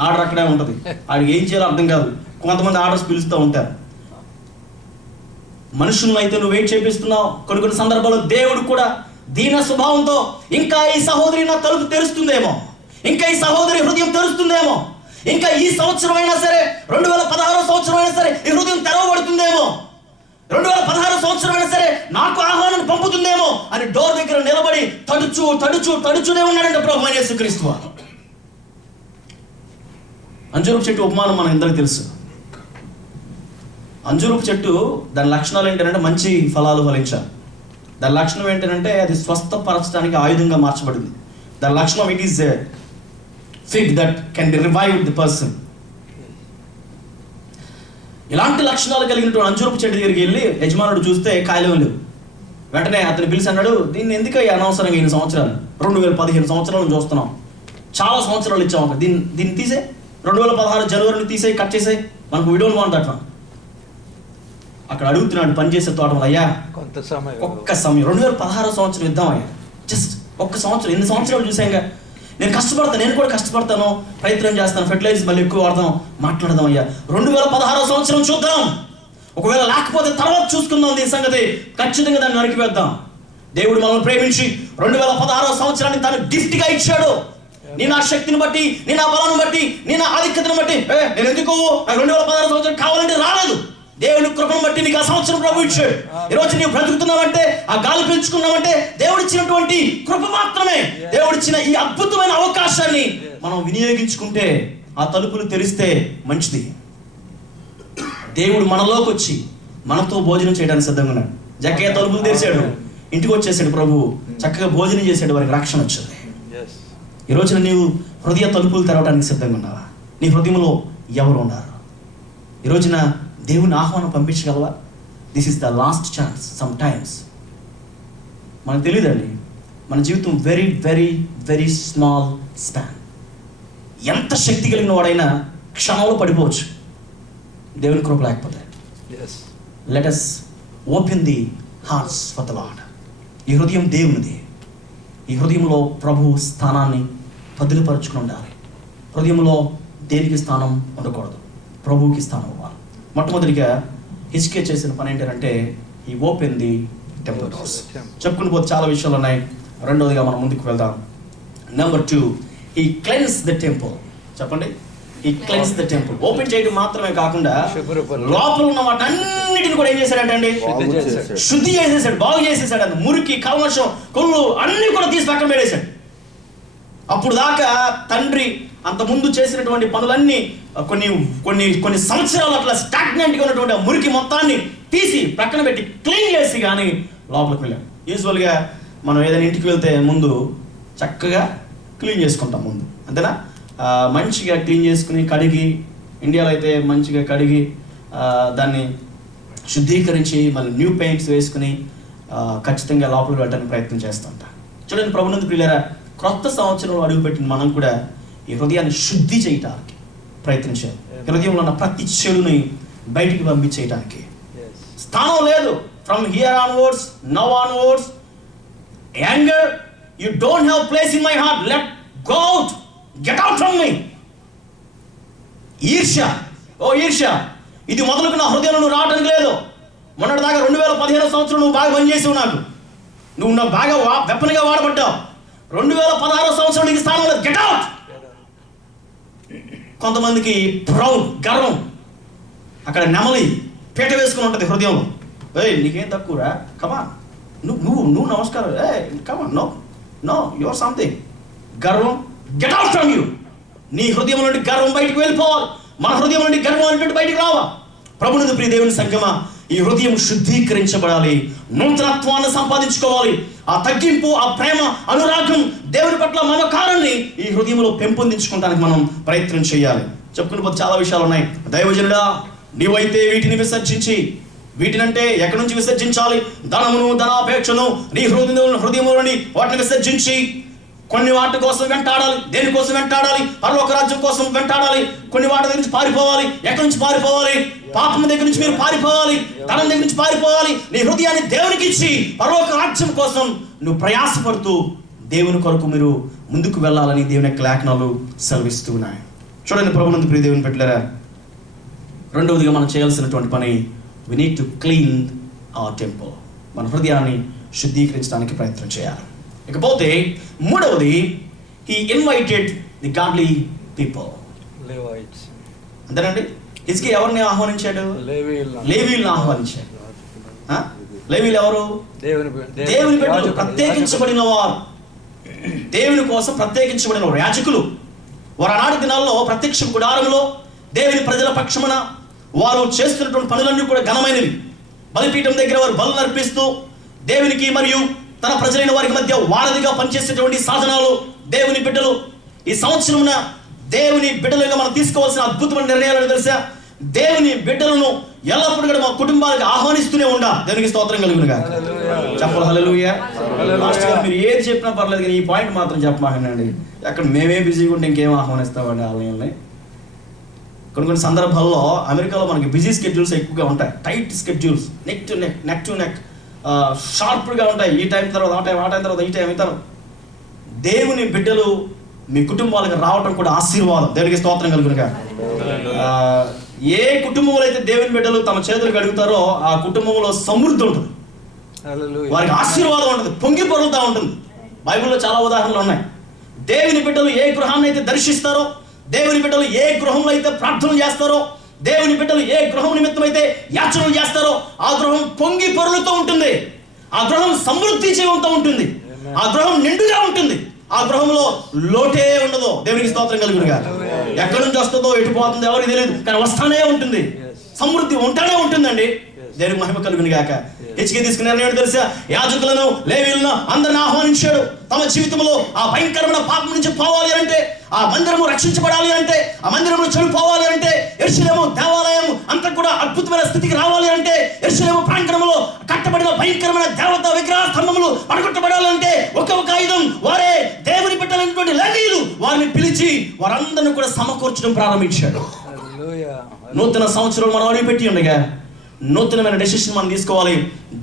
ఆర్డర్ అక్కడే ఉంటుంది, ఆడికి ఏం చేయాలో అర్థం కాదు. కొంతమంది ఆర్డర్స్ పిలుస్తూ ఉంటారు. మనుషులను అయితే నువ్వు వెయిట్ చేపిస్తున్నావు. కొన్ని సందర్భాల్లో దేవుడు కూడా దీన స్వభావంతో ఇంకా ఈ సహోదరి నా తలుపు తెరుస్తుందేమో, ఇంకా ఈ సహోదరి హృదయం తెరుస్తుందేమో, ఇంకా ఈ సంవత్సరం అయినా సరే 2016 సంవత్సరం అయినా సరే ఈ హృదయం తెరవబడుతుందేమో, 2016 సంవత్సరం అయినా సరే నాకు ఆహ్వానం పంపుతుందేమో అని డోర్ దగ్గర నిలబడి తడుచునే ఉన్నాడంటే ప్రభువైన యేసుక్రీస్తు. అంజూరపు చెట్టు ఉపమానం మనం అందరికీ తెలుసు. అంజూరపు చెట్టు దాని లక్షణాలు ఏంటంటే మంచి ఫలాలు ఫలించాలి. దాని లక్షణం ఏంటంటే అది స్వస్థపరచడానికి ఆయుధంగా మార్చబడింది. దాని లక్షణం it is fig that can be revive the person. ఇలాంటి లక్షణాలు కలిగినటువంటి అంజూరపు చెట్టు దగ్గరికి వెళ్ళి యజమానుడు చూస్తే కాయలు లేవు. వెంటనే అతను పిలిచి అన్నాడు, దీన్ని ఎందుకయ్యా అనవసరంగా 2 సంవత్సరాలు, 2015 సంవత్సరాలు చూస్తున్నాం, చాలా సంవత్సరాలు ఇచ్చాం, దీన్ని తీసే 2016 జనవరిని తీసే, కట్ చేసే, మనకు విడోలు బాగుందట్లా. అక్కడ అడుగుతున్నాడు పనిచేసే తోటలు, అయ్యా కొంత సమయం, ఒక్క సమయం 2016 సంవత్సరం ఇద్దాం అయ్యా, జస్ట్ ఒక్క సంవత్సరం, 2 సంవత్సరాలు చూసాంగా, నేను కష్టపడతాను, నేను కూడా కష్టపడతాను, ప్రయత్నం చేస్తాను, ఫెర్టిలైజర్స్ మళ్ళీ ఎక్కువ వాడదాం, మాట్లాడదాం అయ్యా, 2016 సంవత్సరం చూద్దాం, ఒకవేళ లేకపోతే తర్వాత చూసుకుందాం, దీని సంగతి ఖచ్చితంగా దాన్ని నరికివేద్దాం. దేవుడు మనల్ని ప్రేమించి 2016 సంవత్సరాన్ని తను గిఫ్ట్ గా ఇచ్చాడు. నీ నా శక్తిని బట్టి, నీ నా బలాన్ని బట్టి, నీ నా ఆధిక్యతను బట్టి, నేను ఎందుకు నాకు 2016 సంవత్సరం కావాలంటే రాలేదు. దేవుని కృపను బట్టి నీకు ఆ సంవత్సరం ప్రభు ఇచ్చాడు. ఈరోజు నీవు బ్రతుకుతున్నావంటే, ఆ గాలి పీల్చుకున్నావంటే దేవుడు ఇచ్చినటువంటి కృప మాత్రమే. దేవుడు ఇచ్చిన ఈ అద్భుతమైన అవకాశాన్ని మనం వినియోగించుకుంటే, ఆ తలుపులు తెరిస్తే మంచిది. దేవుడు మనలోకి వచ్చి మనతో భోజనం చేయడానికి సిద్ధంగా ఉన్నాడు. జక్కయ్య తలుపులు తెరిచాడు, ఇంటికి వచ్చేసాడు ప్రభు, చక్కగా భోజనం చేసాడు, వారికి రక్షణ వచ్చింది. ఈ రోజున నీవు హృదయ తలుపులు తెరవడానికి సిద్ధంగా ఉన్నావా? నీ హృదయంలో ఎవరు ఉన్నారు? ఈ రోజున దేవుని ఆహ్వానం పంపించగలవా? This is the last chance. Some times మనకు తెలియదండి, మన జీవితం very very very small span. ఎంత శక్తి కలిగిన వాడైనా క్షణంలో పడిపోవచ్చు దేవుని కృప లేకపోతే. Let us open the hearts for the lord. ఈ హృదయం దేవునిది. ఈ హృదయంలో ప్రభు స్థానాన్ని పదిలపరుచుకుని ఉండాలి. హృదయంలో దేనికి స్థానం ఉండకూడదు, ప్రభువుకి స్థానం ఇవ్వాలి. మొట్టమొదటిగా హిజ్కియా చేసిన పని ఏంటంటే, ఈ ఓపెన్ ది టెంపుల్ డోర్స్. చెప్పుకుని పోతే చాలా విషయాలు ఉన్నాయి. రెండవదిగా మనం ముందుకు వెళ్దాం. నెంబర్ 2, ఈ క్లెన్స్ ద టెంపుల్. చెప్పండి, ఈ క్లెన్స్ ద టెంపుల్. ఓపెన్ చేయడం మాత్రమే కాకుండా లోపల ఉన్న వాటన్నిటిని కూడా ఏం చేశాడంటే అండి, శుద్ధి చేసేసాడు, బాగు చేసేసాడు. అంత మురికి, కల్మషం, కొల్లు అన్ని కూడా తీసి పక్కన పెట్టేశాడు. అప్పుడు దాకా తండ్రి అంత ముందు చేసినటువంటి పనులన్నీ కొన్ని కొన్ని కొన్ని సంవత్సరాలు అట్లా స్టాగ్నెంట్గా ఉన్నటువంటి మురికి మొత్తాన్ని తీసి ప్రక్కన పెట్టి క్లీన్ చేసి కానీ లోపలికి వెళ్ళాం. యూజువల్గా మనం ఏదైనా ఇంటికి వెళ్తే ముందు చక్కగా క్లీన్ చేసుకుంటాం ముందు, అంతేనా? మంచిగా క్లీన్ చేసుకుని కడిగి, ఇండియాలో అయితే మంచిగా కడిగి దాన్ని శుద్ధీకరించి మళ్ళీ న్యూ పెయింట్స్ వేసుకుని ఖచ్చితంగా లోపలికి వెళ్ళడానికి ప్రయత్నం చేస్తుంటా. చూడండి ప్రభునందు ప్రియులారా, క్రొత్త సంవత్సరంలో అడుగుపెట్టిన మనం కూడా ఈ హృదయాన్ని శుద్ధి చేయడానికి ప్రయత్నించాలి. హృదయంలో ఉన్న ప్రతి చెడుని బయటికి పంపించేయడానికి స్థానం లేదు. From here onwards, now onwards, anger you don't have place in my heart, let go out, get out from మీ. ఈర్ష్య, ఓ ఈర్ష్య, ఇది మొదలుకు నా హృదయంలో నువ్వు రావడానికి లేదు. మొన్నటి దాకా 2015 సంవత్సరం నువ్వు బాగా పనిచేసావు, నువ్వు నా బాగా వెపన్గా వాడబడ్డావు. 2016 సంవత్సరం నీకు స్థానం లేదు, గెట్ అవుట్. కొంతమందికి ప్రౌడ్, గర్వం, అక్కడ నెమలి పీట వేసుకుని ఉంటుంది హృదయంలో. నీకేం తక్కువరా, కమా నువ్వు నమస్కారం, కమా నో నో యువర్ సంథింగ్. గర్వం, గెట్ అవుట్ ఫ్రమ్ యూ. నీ హృదయం నుండి గర్వం బయటికి వెళ్ళిపోవాలి. మన హృదయం నుండి గర్వం అంటే బయటికి రావా? ప్రభునందు ప్రియ దేవుని సంగమా, ఈ హృదయం శుద్ధీకరించబడాలి, నూతనత్వాన్ని సంపాదించుకోవాలి. ఆ తగ్గింపు, ఆ ప్రేమ, అనురాగం, దేవుని పట్ల మమకారాన్ని ఈ హృదయంలో పెంపొందించుకోవడానికి మనం ప్రయత్నం చేయాలి. చెప్పుకుని పోతే చాలా విషయాలు ఉన్నాయి. దైవజనుడా, నీవైతే వీటిని విసర్జించి, వీటినంటే ఎక్కడి నుంచి విసర్జించాలి? ధనమును, ధనాపేక్షను నీ హృదయంలోని వాటిని విసర్జించి కొన్ని వాటి కోసం వెంటాడాలి. దేనికోసం వెంటాడాలి? పరలోక రాజ్యం కోసం వెంటాడాలి. కొన్ని వాటి దగ్గర నుంచి పారిపోవాలి. ఎక్కడి నుంచి పారిపోవాలి? పాపం దగ్గర నుంచి మీరు పారిపోవాలి, ధనం దగ్గర నుంచి పారిపోవాలి. నీ హృదయాన్ని దేవునికి ఇచ్చి పరలోక రాజ్యం కోసం నువ్వు ప్రయాసపడుతూ దేవుని కొరకు మీరు ముందుకు వెళ్ళాలని దేవుని యొక్క లేఖనాలు సెలవిస్తూ ఉన్నాయి. చూడండి ప్రభునందు ప్రియ దేవుని బిడ్డలారా, రెండవదిగా మనం చేయాల్సినటువంటి పని, we need to clean our temple. మన హృదయాన్ని శుద్ధీకరించడానికి ప్రయత్నం చేయాలి. ఇకపోతే మూడవది, he invited the godly people. లేవీయులు. అంతేనండి. హిజ్కియా ఎవరిని ఆహ్వానించాడు? లేవీయులను ఆహ్వానించాడు. లేవీయులు ఎవరు? దేవుని బిడ్డలు, ప్రత్యేకించబడిన వారు, దేవుని కోసం ప్రత్యేకించబడిన యాజకులు. వారు ఆనాటి దినాల్లో ప్రత్యక్ష గుడారంలో దేవుని ప్రజల పక్షమున వారు చేస్తున్నటువంటి పనులన్నీ కూడా ఘనమైనవి. బలిపీఠం దగ్గర వారు బలు అర్పిస్తూ దేవునికి మరియు తన ప్రజలైన వారికి మధ్య వారధిగా పనిచేసేటువంటి సాధనాలు దేవుని బిడ్డలు. ఈ సంవత్సరమున దేవుని బిడ్డలుగా మనం తీసుకోవాల్సిన అద్భుతమైన నిర్ణయాలు తెలుసా? దేవుని బిడ్డలను ఎల్లప్పుడూ కూడా మా కుటుంబాలకు ఆహ్వానిస్తూనే ఉండా. దేవునికి స్తోత్రం కలుగునుగా. చెప్పాలి హల్లెలూయా. మాస్టర్ గారు మీరు ఏది చెప్పినా పర్లేదు కానీ ఈ పాయింట్ మాత్రం చెప్పమాకండి. అక్కడ మేమే బిజీగా ఉంటే ఇంకేం ఆహ్వానిస్తామండి ఆలయాల్ని. కొన్ని సందర్భాల్లో అమెరికాలో మనకి బిజీ స్కెడ్యూల్స్ ఎక్కువగా ఉంటాయి. Tight schedules, neck to neck షార్ప్గా ఉంటాయి. ఈ టైం తర్వాత ఆ టైం తర్వాత ఈ టైం అవుతారు. దేవుని బిడ్డలు మీ కుటుంబాలకు రావటం కూడా ఆశీర్వాదం. దేవునికి స్తోత్రం కలుగునుగా. ఏ కుటుంబంలో అయితే దేవుని బిడ్డలు తమ చేతులు కడుగుతారో ఆ కుటుంబంలో సమృద్ధి ఉంటుంది, వారికి ఆశీర్వాదం ఉంటుంది, పొంగి పొరులుతూ ఉంటుంది. బైబిల్లో చాలా ఉదాహరణలు ఉన్నాయి. దేవుని బిడ్డలు ఏ గృహాన్ని అయితే దర్శిస్తారో, దేవుని బిడ్డలు ఏ గృహంలో అయితే ప్రార్థనలు చేస్తారో, దేవుని బిడ్డలు ఏ గృహం నిమిత్తం అయితే యాచనలు చేస్తారో ఆ గృహం పొంగి పొరులుతూ ఉంటుంది, ఆ గృహం సమృద్ధి జీవంతో ఉంటుంది, ఆ గృహం నిండుగా ఉంటుంది, ఆ గృహంలో లోటే ఉండదు. దేవునికి స్తోత్రం కలుగునుగా. ఎక్కడి నుంచి వస్తుందో ఎటు పోతుందో ఎవరికి తెలియదు, కానీ వస్తానే ఉంటుంది, సమృద్ధి ఉంటానే ఉంటుందండి. దేవునికి మహిమ కలుగును గాక. హెచ్చుకే తీసుకున్నారు తెలుసా, యాజకులను లేవీయులను అందరిని ఆహ్వానించాడు. తమ జీవితంలో ఆ భయంకరమైన పాపం నుంచి పోవాలి అంటే, ఆ మందిరము రక్షించబడాలి అంటే, ఆ మందిరము చెడిపోవాలి అంటే, యెరూషలేము దేవాలయం అంతా కూడా అద్భుతమైన స్థితికి రావాలి అంటే, యెరూషలేము ప్రాంగణంలో కట్టబడిన భయంకరమైన దేవత విగ్రహ స్తంభములు పడగొట్టబడాలంటే ఒక ఆయుధం వారే దేవుని బిడ్డలైనటువంటి లేవీయులు. వారిని పిలిచి వారందరిని కూడా సమకూర్చడం ప్రారంభించాడు. నూతన సంవత్సరం మనం అడుగుపెట్టి ఉండగా నూతనమైన డెసిషన్ మనం తీసుకోవాలి.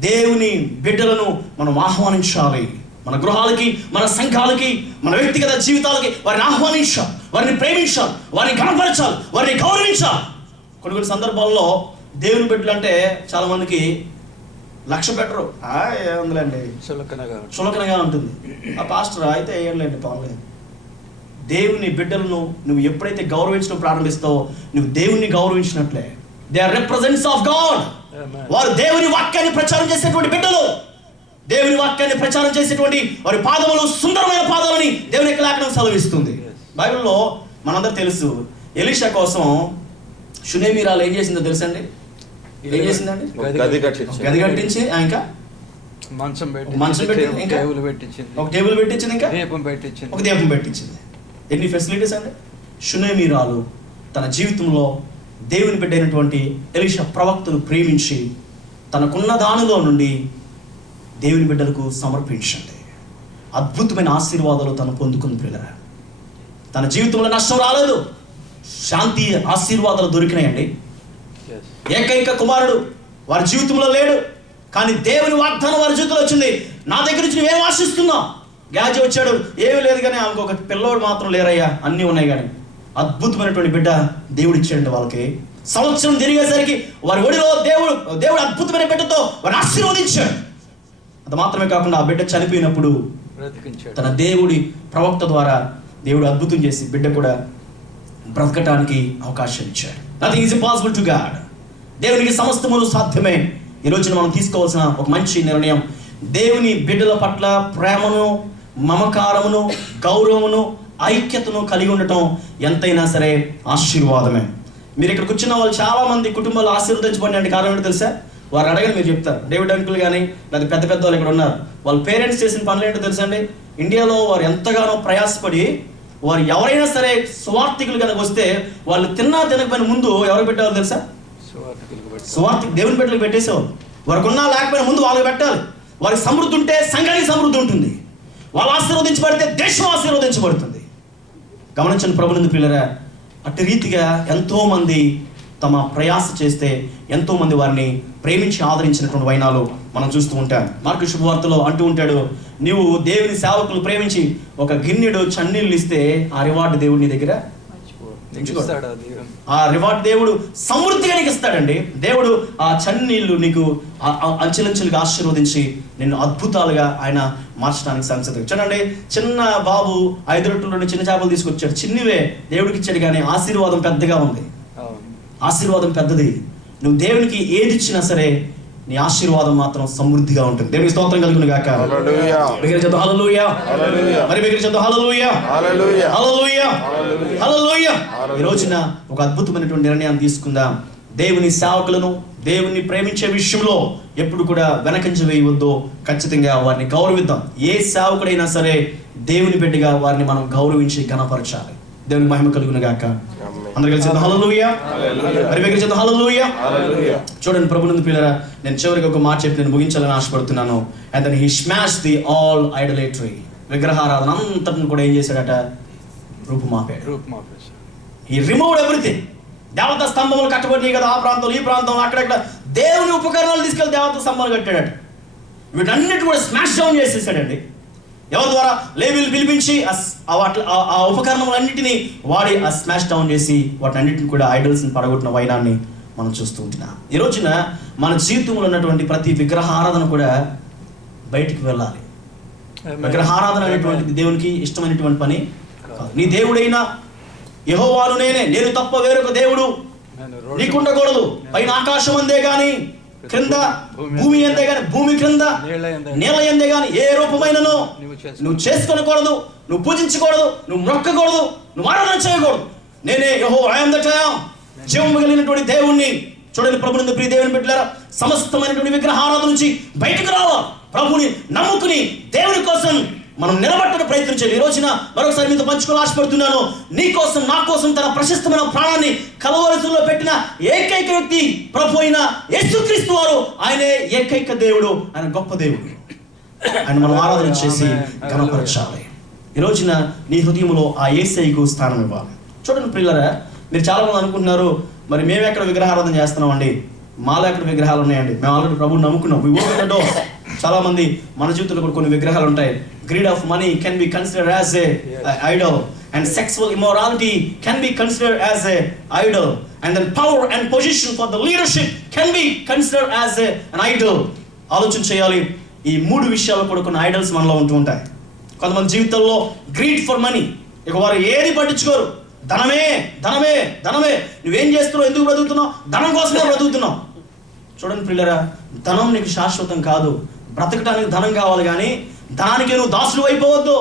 దేవుని బిడ్డలను మనం ఆహ్వానించాలి. మన గృహాలకి, మన సంఘాలకి, మన వ్యక్తిగత జీవితాలకి వారిని ఆహ్వానించాలి, వారిని ప్రేమించాలి, వారిని గణపరచాలి, వారిని గౌరవించాలి. కొన్ని సందర్భాల్లో దేవుని బిడ్డలు అంటే చాలా మందికి లక్ష్య పెట్టరు. ఏముందిలేండి, చులకనగా ఉంటుంది. ఆ పాస్టర్ అయితే వేయండి పర్లేదు. దేవుని బిడ్డలను నువ్వు ఎప్పుడైతే గౌరవించడం ప్రారంభిస్తావో నువ్వు దేవుణ్ణి గౌరవించినట్లే. They are represents of God. వారు దేవుని వాక్యాన్ని ప్రచారం చేసేటువంటి బిడ్డలు. దేవుని వాక్యాన్ని ప్రచారం చేసేటువంటి వారి పాదములు సుందరమైన పాదాలని దేవుని యొక్క లేఖనం సెలవిస్తుంది. బైబిల్లో మనందరూ తెలుసు, ఎలీషా కోసం షునేమీరాలు ఏం చేసిందో తెలుసండి? ఏం చేసిందండి? గది కట్టించి ఇంకా మంచం పెట్టి ఇంకా ఒక టేబుల్ పెట్టించింది, ఇంకా ఒక దీపం పెట్టించింది. ఎన్ని ఫెసిలిటీస్ అండి! షునేమీరాలు తన జీవితంలో దేవుని బిడ్డ అయినటువంటి ఎలీషా ప్రవక్తను ప్రేమించి తనకున్న దానిలో నుండి దేవుని బిడ్డలకు సమర్పించండి. అద్భుతమైన ఆశీర్వాదాలు తను పొందుకుని పిల్లరా. తన జీవితంలో నష్టం రాలేదు, శాంతి ఆశీర్వాదాలు దొరికినాయండి. ఏకైక కుమారుడు వారి జీవితంలో లేడు, కానీ దేవుని వాగ్దానం వారి జీవితంలో వచ్చింది. నా దగ్గర నుంచి నువ్వేం ఆశిస్తున్నావు? గాజీ వచ్చాడు, ఏమీ లేదు కానీ ఆమెకు ఒక పిల్లోడు మాత్రం లేరయ్యా, అన్నీ ఉన్నాయి. కానీ అద్భుతమైనటువంటి బిడ్డ దేవుడు ఇచ్చాడు వాళ్ళకి. సంవత్సరం తిరిగేసరికి వారి ఒడిలో దేవుడు అద్భుతమైన బిడ్డతో వారిని ఆశీర్వదించాడు. అది మాత్రమే కాకుండా ఆ బిడ్డ చనిపోయినప్పుడు తన దేవుడి ప్రవక్త ద్వారా దేవుడు అద్భుతం చేసి బిడ్డ కూడా బ్రతకటానికి అవకాశం ఇచ్చాడు. Nothing is impossible to God. దేవునికి సమస్తములు సాధ్యమే. ఈ రోజున మనం తీసుకోవాల్సిన ఒక మంచి నిర్ణయం, దేవుని బిడ్డల పట్ల ప్రేమను, మమకారమును, గౌరవమును, ఐక్యతను కలిగి ఉండటం ఎంతైనా సరే ఆశీర్వాదమే. మీరు ఇక్కడ కూర్చున్న వాళ్ళు చాలా మంది కుటుంబాలు ఆశీర్వదించబడిన కారణం ఏంటో తెలుసా? వారు అడగని మీరు చెప్తారు. డేవిడ్ అంకుల్ కానీ లేదా పెద్ద వాళ్ళు ఇక్కడ ఉన్నారు, వాళ్ళ పేరెంట్స్ చేసిన పనులు ఏంటో తెలుసా అండి? ఇండియాలో వారు ఎంతగానో ప్రయాసపడి వారు ఎవరైనా సరే సువార్థికులు కనుక వస్తే వాళ్ళు తినకపోయిన ముందు ఎవరికి పెట్టేవాళ్ళు తెలుసా? సువార్థికులు, దేవుని బిడ్డలకు పెట్టేసేవాళ్ళు. వారికి ఉన్నా లేకపోయినా ముందు వాళ్ళకి పెట్టాలి. వారికి సమృద్ధి ఉంటే సంఘానికి సమృద్ధి ఉంటుంది. వాళ్ళు ఆశీర్వదించబడితే దేశం ఆశీర్వదించబడుతుంది. గమనించండి ప్రభునందు పిల్లరా, అట్టి రీతిగా ఎంతోమంది తమ ప్రయాస చేస్తే ఎంతోమంది వారిని ప్రేమించి ఆదరించినటువంటి వైనాలు మనం చూస్తూ ఉంటాం. మార్కు శుభవార్తలో అంటూ ఉంటాడు, నీవు దేవుని సేవకులు ప్రేమించి ఒక గిన్నెడు చన్నీళ్ళు ఇస్తే ఆ రివార్డు దేవుడు నీ దగ్గర ఆ రివార్డ్ దేవుడు సమృద్ధిగా నీకు ఇస్తాడండి. దేవుడు ఆ చన్నీళ్ళు నీకు అంచెలంచెలుగా ఆశీర్వదించి నిన్ను అద్భుతాలుగా ఆయన మార్చడానికి సంసిద్ధం. చూడండి, చిన్న బాబు 5 రొట్టెల చిన్న చేపలు తీసుకొచ్చాడు, చిన్నవే దేవుడికి ఇచ్చాడు, కానీ ఆశీర్వాదం పెద్దగా ఉంది. ఆశీర్వాదం పెద్దది. నువ్వు దేవునికి ఏది ఇచ్చినా సరే నీ ఆశీర్వాదం మాత్రం సమృద్ధిగా ఉంటుంది. దేవునికి స్తోత్రం కలుగును గాక. హల్లెలూయా. మరి హల్లెలూయా. హల్లెలూయా. హల్లెలూయా. ఈ రోజున ఒక అద్భుతమైనటువంటి నిర్ణయాన్ని తీసుకుందాం. దేవుని సేవకులను, దేవుని ప్రేమించే విషయంలో ఎప్పుడు కూడా వెనకంజ వేయవద్దు. ఖచ్చితంగా వారిని గౌరవిద్దాం. ఏ సేవకుడైనా సరే దేవుని బిడ్డగా వారిని మనం గౌరవించి ఘనపరచాలి. దేవుని మహిమ కలుగును గాక. అందరూ కలిసి హల్లెలూయా, మరి దగ్గర చేద్దాం హల్లెలూయా. చూడండి ప్రభునందు పిల్లరా, నేను చివరికి ఒక మాట చెప్పి నేను ముగించాలని ఆశపడుతున్నాను. And then he smash the all idolatry, విగ్రహారాధన అంతటిని కూడా ఏం చేశాడట? రూపుమాపాడు. ఈ రిమూవ్డ్ ఎవ్రీథింగ్. దేవతా స్తంభములు కట్టబడినాయి కదా, ఆ ప్రాంతంలో ఈ ప్రాంతంలో అక్కడక్కడ దేవుని ఉపకరణాలు తీసుకెళ్లి దేవతా స్తంభాలు కట్టాడట. వీటన్నిటి కూడా స్మాష్ డౌన్ చేసేసాడండి. ఎవరి ద్వారా? లేవీలు పిలిపించి ఆ ఉపకరణములన్నిటినీ వాడి ఆ స్మాష్ డౌన్ చేసి వాటన్నిటిని కూడా ఐడల్స్ని పడగొట్టిన వైనాన్ని మనం చూస్తూ ఉంటున్నాం. ఈ రోజున మన జీవితంలో ఉన్నటువంటి ప్రతి విగ్రహారాధన కూడా బయటికి వెళ్ళాలి. విగ్రహారాధన అనేటువంటిది దేవునికి ఇష్టమైనటువంటి పని కాదు. నీ దేవుడైనా యెహోవాను నేనే, నేను తప్ప వేరొక దేవుడు నీకుండకూడదు. పైన ఆకాశం అందే గాని, క్రింద భూమి ఎందే గాని, భూమి క్రింద నేల ఎందే గాని ఏ రూపమైనను నువ్వు చేసుకోకూడదు, నువ్వు పూజించకూడదు, నువ్వు మొక్కకూడదు, నువ్వు ఆరాధన చేయకూడదు. నేనే యెహోవా, I am that I am, జీవము కలిగినటువంటి దేవుణ్ణి. చూడండి ప్రభునందు ప్రియ దేవుని బిడ్డలారా, సమస్తమైనటువంటి విగ్రహారాధన నుంచి బయటకు రావాలి. ప్రభుని నమ్ముకుని దేవుని కోసం మనం నిలబట్టడం ప్రయత్నం చేయాలి. ఈ రోజున మరొకసారి మీతో పంచుకోవాలని ఆశపడుతున్నాను. నీ కోసం, నా కోసం తన ప్రశస్తమైన ప్రాణాన్ని కలువరిలో పెట్టిన ఏకైక వ్యక్తి ప్రభు అయిన యేసుక్రీస్తు వారు. ఆయనే ఏకైక దేవుడు, ఆయన గొప్ప దేవుడు. ఆయన మనం ఆరాధన చేసి ఘనపరచాలి. ఈ రోజున నీ హృదయంలో ఆ యేసయ్యకు స్థానం ఇవ్వాలి. చూడండి ప్రియులారా, మీరు చాలా మంది అనుకుంటున్నారు, మరి మేము ఎక్కడ విగ్రహారాధన చేస్తున్నామండి, మాలో ఎక్కడ విగ్రహాలు ఉన్నాయండి, మేము ఆల్రెడీ ప్రభువుని నమ్ముకున్నాం. We open the door. చాలా మంది మన జీవితంలో కూడా కొన్ని విగ్రహాలు ఉంటాయి. Greed of money can be considered as a idol, and sexual immorality can be considered as a idol, and then power and position for the leadership can be considered as an idol. ఆలోచన చేయాలి. ఈ మూడు విషయాలు కూడా కొన్ని idols మనలో ఉంటూ ఉంటాయి. కొంతమంది జీవితంలో గ్రీడ్ ఫర్ మనీ, ఇక వారు ఏది పట్టించుకోరు. ధనమే ధనమే ధనమే. నువ్వేం చేస్తున్నావు, ఎందుకు బ్రతుకుతున్నావు? ధనం కోసమే బ్రతుకుతున్నావు. చూడండి పిల్లరా, ధనం నీకు శాశ్వతం కాదు. బ్రతకటానికి ధనం కావాలి, కానీ ధనానికి నువ్వు దాసులు అయిపోవద్దు.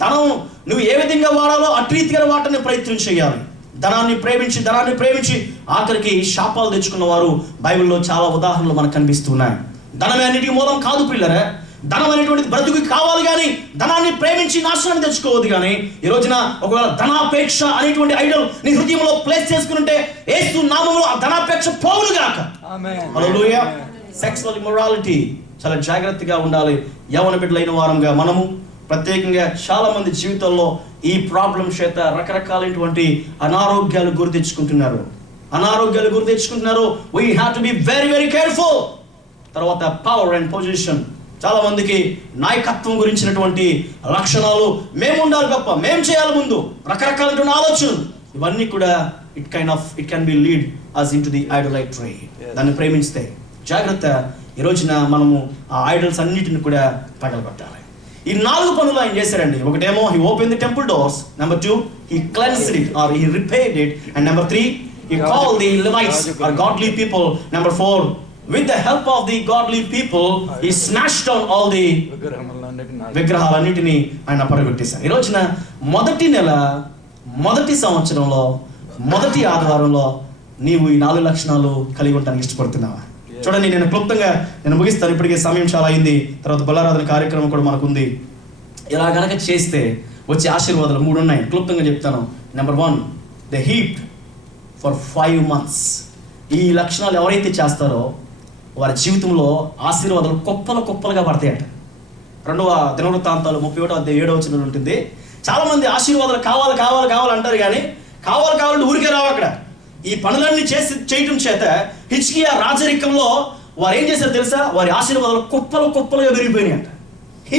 ధనం నువ్వు ఏ విధంగా వాడాలో అట్రీతిగా వాటని ప్రయత్నం చేయాలి. ధనాన్ని ప్రేమించి ఆఖరికి శాపాలు తెచ్చుకున్న వారు బైబిల్లో చాలా ఉదాహరణలు మనకు కనిపిస్తున్నాయి. ధనమే అన్నిటికీ మూలం కాదు పిల్లరా. ధనం అనేటువంటిది బ్రతుకు కావాలి, కానీ ధనాన్ని ప్రేమించి నాశనాన్ని తెచ్చుకోవద్దు. కానీ ఈ రోజున ఒకవేళ ధనాపేక్ష అనేటువంటి ఐడల్ నీ హృదయంలో ప్లేస్ చేసుకుంటే యేసు నామములో ఆ ధనాపేక్ష పోవును గాక. హల్లెలూయా. సెక్సువల్ ఇమ్మొరాలిటీ చాలా జాగ్రత్తగా ఉండాలి. యవ్వన బిడ్డలైన వారంగా మనము ప్రత్యేకంగా చాలా మంది జీవితాల్లో ఈ ప్రాబ్లం చేత రకరకాలైనటువంటి అనారోగ్యాలు గురి తెచ్చుకుంటున్నారు. We have to be very very careful. తర్వాత పవర్ అండ్ పొజిషన్. చాలా మందికి నాయకత్వం గురించినటువంటి లక్షణాలు, మేము ఉండాలి గొప్ప, మేము చేయాలి ముందు, రకరకాలైన ఆలోచనలు, ఇవన్నీ కూడా it can be lead us into the idolatry. దాన్ని ప్రేమిస్తే జాగ్రత్త. ఈ రోజున మనము ఆ ఐడల్స్ అన్నిటిని కూడా పగలగొట్టాలి. ఈ 4 పనులు ఆయన చేశారండి. ఒకటేమో he open the temple doors, number 2 he cleansed it or he repaired it, and number 3 he called the Levites or godly people, number 4 with the help of the godly people he smashed down all the విగ్రహాలన్నిటిని ఆయన పడగొట్టేశారు. ఈ రోజున మొదటి నెల, మొదటి సంవత్సరంలో, మొదటి ఆదివారంలో నీవు ఈ 4 లక్షణాలు కలిగి ఉండడానికి ఇష్టపడుతున్నావా? చూడండి, నేను క్లుప్తంగా ముగిస్తాను. ఇప్పటికే సమయం చాలా అయింది. తర్వాత బలారాధన కార్యక్రమం కూడా మనకు ఉంది. ఇలా కనుక చేస్తే వచ్చే ఆశీర్వాదాలు 3 ఉన్నాయి. క్లుప్తంగా చెప్తాను. Number 1 the heap for 5 months. ఈ లక్షణాలు ఎవరైతే చేస్తారో వారి జీవితంలో ఆశీర్వాదాలు కుప్పలుగా పడతాయట. 2వ దినవృత్తాంతాలు 31:7 ఉంటుంది. చాలా మంది ఆశీర్వాదాలు కావాలి అంటారు, కానీ కావాలంటే ఊరికే రావు. అక్కడ ఈ పనులన్నీ చేయటం చేత హిజ్కియా రాజరికంలో వారు ఏం చేశారు తెలుసా? వారి ఆశీర్వాదాలు కుప్పలుగా పెరిగిపోయినాయంట.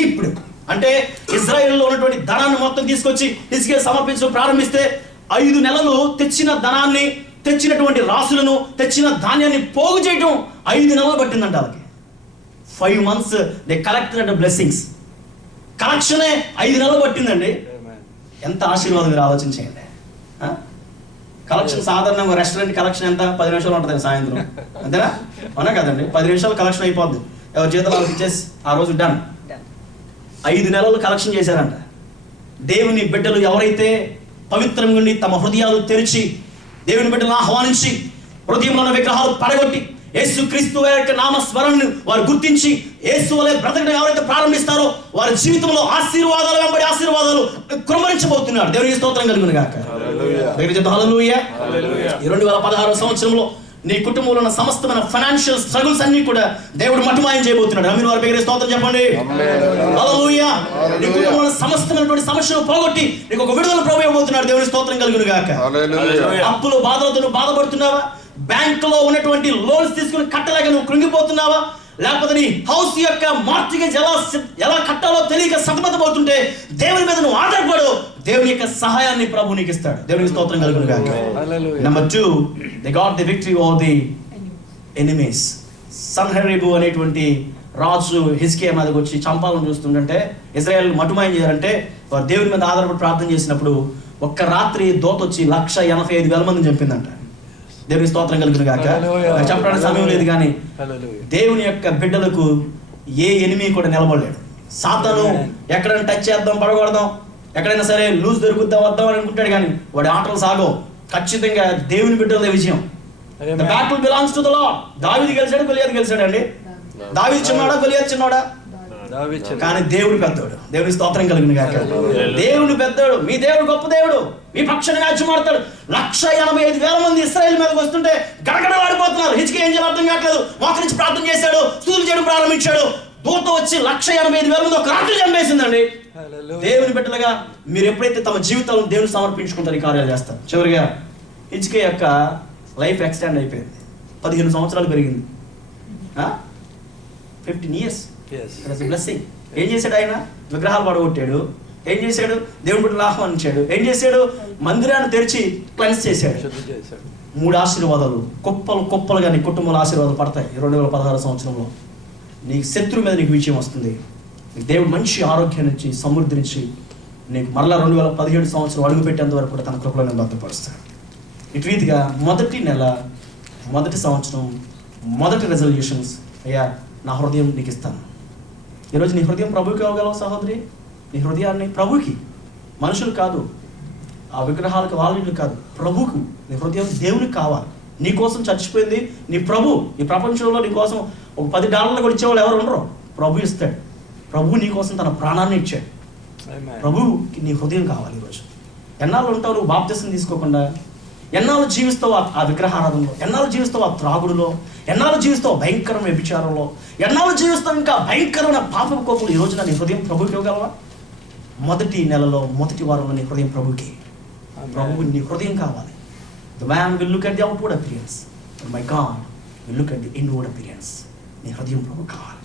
ఇప్పుడు అంటే ఇజ్రాయెల్లో ఉన్నటువంటి ధనాన్ని మొత్తం తీసుకొచ్చి హిజ్కియా సమర్పించడం ప్రారంభిస్తే 5 నెలలు తెచ్చిన ధనాన్ని, తెచ్చినటువంటి రాసులను, తెచ్చిన ధాన్యాన్ని పోగు చేయటం 5 నెలలు పట్టిందంట వాళ్ళకి. 5 months దే కలెక్టెడ్ బ్లెస్సింగ్స్. కలెక్షనే 5 నెలలు పట్టిందండి. ఎంత ఆశీర్వాదం మీరు ఆలోచన చేయండి. కలెక్షన్ సాధారణంగా రెస్టారెంట్ కలెక్షన్ ఎంత? 10 నిమిషాలు ఉంటుంది సాయంత్రం, అంతేనా? అవునా కదండి? 10 నిమిషాలు కలెక్షన్ అయిపోద్ది. ఎవరి జీతాలు వాళ్ళకి ఇచ్చేసి ఆ రోజు డన్. 5 నెలలు కలెక్షన్ చేశారంట. దేవుని బిడ్డలు ఎవరైతే పవిత్రంగా ఉండి తమ హృదయాలు తెరిచి దేవుని బిడ్డలను ఆహ్వానించి హృదయంలో ఉన్న విగ్రహాలు పడగొట్టి యేసుక్రీస్తు యొక్క నామస్మరణను వారు గుర్తించి యేసు వలె బ్రతకడం ఎవరైతే ప్రారంభిస్తారో వారి జీవితంలో ఆశీర్వాదాలు వెంబడి ఆశీర్వాదాలు కుమ్మరించబోతున్నారు. దేవునికి స్తోత్రం కలుగును గాక. దగ్గర చెప్తా హల్లెలూయా. ఈ 2016 సంవత్సరంలో నీ కుటుంబంలో ఉన్న సమస్తమైన ఫైనాన్షియల్ స్ట్రగుల్స్ అన్ని కూడా దేవుడు మటుమాయం చేయబోతున్నాడు. ఆమేన్. వారి దగ్గర స్తోత్రం చెప్పండి. హల్లెలూయా. నీ కుటుంబంలో సమస్తమైనటువంటి సమస్యలు పోగొట్టి నీకు ఒక విడుదల ప్రభు ఇవ్వబోతున్నాడు. దేవుని స్తోత్రం కలుగును గాక. అప్పులు బాధలతో నువ్వు బాధపడుతున్నావా? బ్యాంకులో ఉన్నటువంటి లోన్స్ తీసుకుని కట్టలేక నువ్వు కృంగిపోతున్నావా? లేకపోతే నీ హౌస్ యొక్క మార్టిగేజ్ ఎలా కట్టాలో తెలియక సతమతమవుతుంటే దేవుని మీద నువ్వు ఆధారపడు. దేవుని యొక్క సహాయాన్ని ప్రభు నీకు ఇస్తాడు. దేవునికి స్తోత్రం కలుగును గాక. Number 2, they got the victory over the enemies. సన్హెరీబు అనేటువంటి రాజు హిజ్కియా మీదకి వచ్చి చంపాలని చూస్తుంటే ఇజ్రాయెల్ మటుమాయం చేయాలంటే వారు దేవుని మీద ఆధారపడి ప్రార్థన చేసినప్పుడు ఒక్క రాత్రి దోత వచ్చి 185,000 మందిని చంపిందంట. దేవుని స్తోత్రం కలుగును గాక. చెప్పడానికి సమయం లేదు కానీ దేవుని యొక్క బిడ్డలకు ఏ ఎనిమి కూడా నిలబడలేడు. సాతాను ఎక్కడైనా టచ్ చేద్దాం, పడగొడదాం, ఎక్కడైనా సరే లూజ్ దొరుకుద్దాం వద్దాం అని అనుకుంటాడు కానీ వాడి ఆటలు సాగవు. ఖచ్చితంగా దేవుని బిడ్డలదే విజయం. The battle belongs to the Lord. దావీదు గెలిచాడు, గొలియాతు గెలిచాడు అండి. దావీదు చిన్నోడా, గొలియాతు చిన్నోడా? కానీ దేవుడు పెద్దోడు. దేవుని స్తోత్రం కలిగిన గాక. దేవుడు పెద్దోడు. మీ దేవుడు గొప్ప దేవుడు. మీ పక్షాన రాజ్యమాడతాడు. 185,000 మంది ఇశ్రాయేలు మీదకి వస్తుంటే గడగడలాడిపోతున్నారు. హిజ్కియా ఏం చేయాలో అర్థం కావట్లేదు. మోకరించి ప్రార్థన చేశాడు, స్తుతులు చేయడం ప్రారంభించాడు. దూత వచ్చి 185,000 మంది ఒక రాత్రి చంపేసిందండి. దేవుని బిడ్డలుగా మీరు ఎప్పుడైతే తమ జీవితాలను దేవుని సమర్పించుకుంటారు ఈ కార్యాలు చేస్తారు. చివరిగా హిజ్కియా యొక్క లైఫ్ ఎక్స్టెండ్ అయిపోయింది. 15 సంవత్సరాలు పెరిగింది. 15 years. బ్లెస్సింగ్. ఏం చేశాడు ఆయన? విగ్రహాలు పడగొట్టాడు. ఏం చేశాడు? దేవుని బిడ్డలు ఆహ్వానించాడు. ఏం చేశాడు? మందిరాన్ని తెరిచి క్లెన్స్ చేశాడు. 3 ఆశీర్వాదాలు కుప్పలు కుప్పలుగా నీ కుటుంబంలో ఆశీర్వాదాలు పడతాయి. 2016 సంవత్సరంలో నీకు శత్రువు మీద నీకు విజయం వస్తుంది. నీకు దేవుడు మంచి ఆరోగ్యాన్ని ఇచ్చి సమృద్ధినిచ్చి నీకు మరలా 2017 సంవత్సరం అడుగు పెట్టేంత వరకు కూడా తన కృపలో నేను భద్రపరుస్తాను. ఇటు రీతిగా మొదటి నెల, మొదటి సంవత్సరం, మొదటి రెజల్యూషన్స్ అయ్యా నా హృదయం నీకు ఇస్తాను. ఈరోజు నీ హృదయం ప్రభువుకి ఇవ్వగలవు సహోదరి. నీ హృదయాన్ని ప్రభువుకి, మనుషులు కాదు, ఆ విగ్రహాలకు వాళ్ళకి కాదు, ప్రభువుకు నీ హృదయం దేవునికి కావాలి. నీ కోసం చచ్చిపోయింది నీ ప్రభు. ఈ ప్రపంచంలో నీ కోసం ఒక $10 కూడా ఇచ్చేవాళ్ళు ఎవరు ఉండరు. ప్రభు ఇస్తాడు. ప్రభు నీ కోసం తన ప్రాణాన్ని ఇచ్చాడు. ప్రభువుకి నీ హృదయం కావాలి. ఈరోజు ఎన్నాళ్ళు ఉంటావు నువ్వు బాప్తిసం తీసుకోకుండా? ఎన్నాళ్ళు జీవిస్తావు ఆ విగ్రహారాధనలో? ఎన్నాళ్ళు జీవిస్తావు ఆ త్రాగుడులో? ఎన్నాళ్ళు జీవిస్తావు భయంకరమైన వ్యభిచారంలో? ఎన్నాళ్ళు జీవిస్తావు ఇంకా భయంకరమైన పాపపు కోపులు? ఈ రోజున నీ హృదయం ప్రభువుకి ఇవ్వగలవా? మొదటి నెలలో, మొదటి వారంలో నీ హృదయం ప్రభువుకి. ప్రభువు నీ హృదయం కావాలి. The man will look at the outward appearance, but my God will look at the inward appearance. నీ హృదయం ప్రభు కావాలి.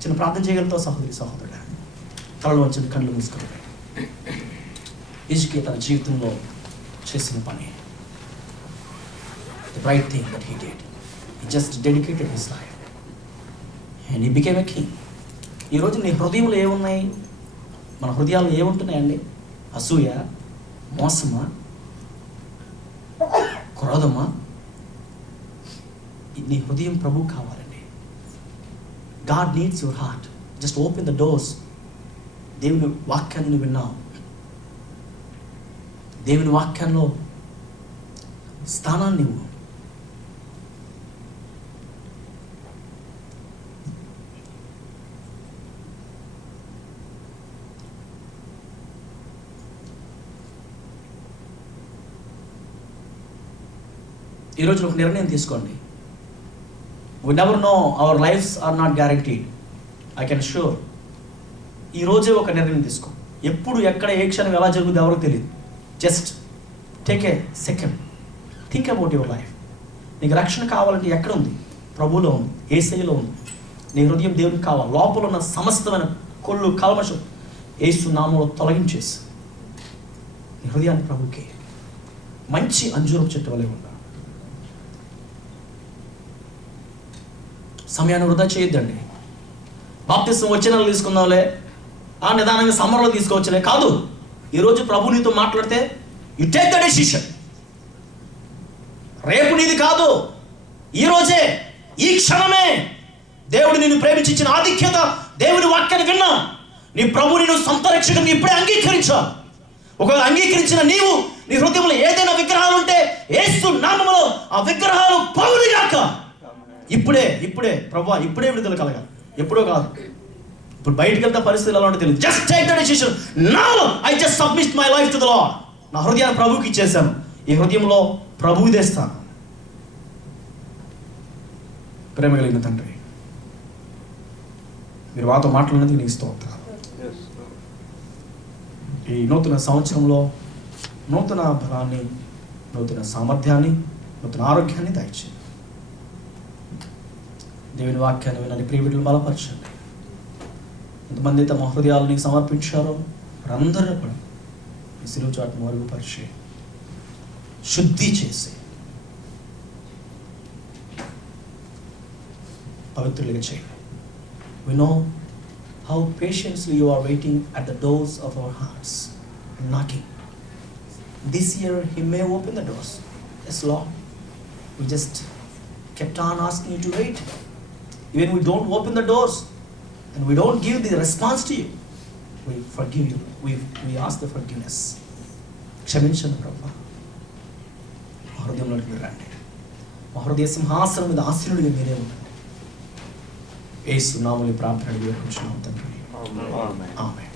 చిన్న ప్రార్థన చేయగలుగుతావు సహోదరి, సహోదరుడా? తలలో వచ్చిన కళ్ళు మూసుకోవాలి. హిజ్కియా తన జీవితంలో చేసిన పని, the right thing that he did. He just dedicated his life and he became a king. ఈరోజు నీ హృదయంలో ఏమున్నాయి? మన హృదయాలు ఏముంటున్నాయండి? అసూయ, మోసమా, క్రోధమా? నీ హృదయం ప్రభు కావాలండి. God needs your heart. Just open the doors. దేవుని వాక్యాన్ని నువ్వు విన్నావు. దేవుని వాక్యంలో స్థానాన్ని నువ్వు. ఈరోజు ఒక నిర్ణయం తీసుకోండి. We never know, our lives are not guaranteed. I can assure. ఈరోజే ఒక నిర్ణయం తీసుకో. ఎప్పుడు ఎక్కడ ఏ క్షణం ఎలా జరుగుతుందో ఎవరికి తెలియదు. Just take a second, think about your life. నీకు రక్షణ కావాలంటే ఎక్కడ ఉంది? ప్రభువులో ఉంది, యేసయ్యలో ఉంది. నీ హృదయం దేవునికి కావాలి. లోపల ఉన్న సమస్తమైన కొళ్ళు కల్మషం యేసు నామములో తొలగించేసి నీ హృదయాన్ని ప్రభువుకి. మంచి అంజూరపు చెట్టు వలె ఉండాలి. సమయాన్ని వృధా చేయొద్దండి. బాప్తిసం వచ్చే నెలలు తీసుకుందాంలే, ఆ నిదానంగా సమ్మర్లో తీసుకోవచ్చులే కాదు. ఈరోజు ప్రభు నీతో మాట్లాడితే యు టేక్ ద డెసిషన్. రేపు నీది కాదు, ఈరోజే, ఈ క్షణమే. దేవుడు నిన్ను ప్రేమించిన ఆధిక్యత, దేవుని వాక్యాన్ని విన్నా నీ ప్రభు నిన్ను సొంత రక్షకుని ఇప్పుడే అంగీకరించాలి. ఒకవేళ అంగీకరించిన నీవు నీ హృదయంలో ఏదైనా విగ్రహాలు ఉంటే యేసు నామములో ఆ విగ్రహాలు పోవునుగాక. ఇప్పుడే ప్రభువా, ఇప్పుడే విడుదల కలగాలి. ఎప్పుడో కాదు. ఇప్పుడు బయటికి వెళ్తే పరిస్థితులు ఎలా ఉంటే తెలియదు. Just take the decision. Now I just submit my life to the lord. నా హృదయాన్ని ప్రభువుకి ఇచ్చేసాను, ఈ హృదయంలో ప్రభువు తెస్తాను. ప్రేమ కలిగిన తండ్రి, మీరు వాతో మాట్లాడినందుకు నీకు స్తోత్రాలు. Yes, Lord. ఈ నూతన సంవత్సరంలో నూతన బలాన్ని, నూతన సామర్థ్యాన్ని, నూతన ఆరోగ్యాన్ని దయచేయండి. దేవుని వాక్యాన్ని వినని ప్రియ బిడ్డలు బలపరచండి. ఎంతమంది తమ హృదయాలను నీకు సమర్పించారో వారందరూ కూడా ఈ సిలువ చాటును మరుగుపరిచి శుద్ధి చేసి పవిత్రులుగా చేయండి. We know how patiently you are waiting at the doors of our hearts and knocking. This year He may open the doors. Yes, Lord. We just kept on asking you to wait. Even we don't open the doors and we don't give the response to you, we forgive you. We ask the forgiveness. క్షమించండి ప్రభా. మా హృదయంలోకి మీరు రండి. మా హృదయ సింహాసనం మీద ఆశీనుడిగా మీరే ఉండండి. యేసు నామములో ప్రార్థన వేడుకుంటున్నాము తండ్రి. Amen. ఆమేన్.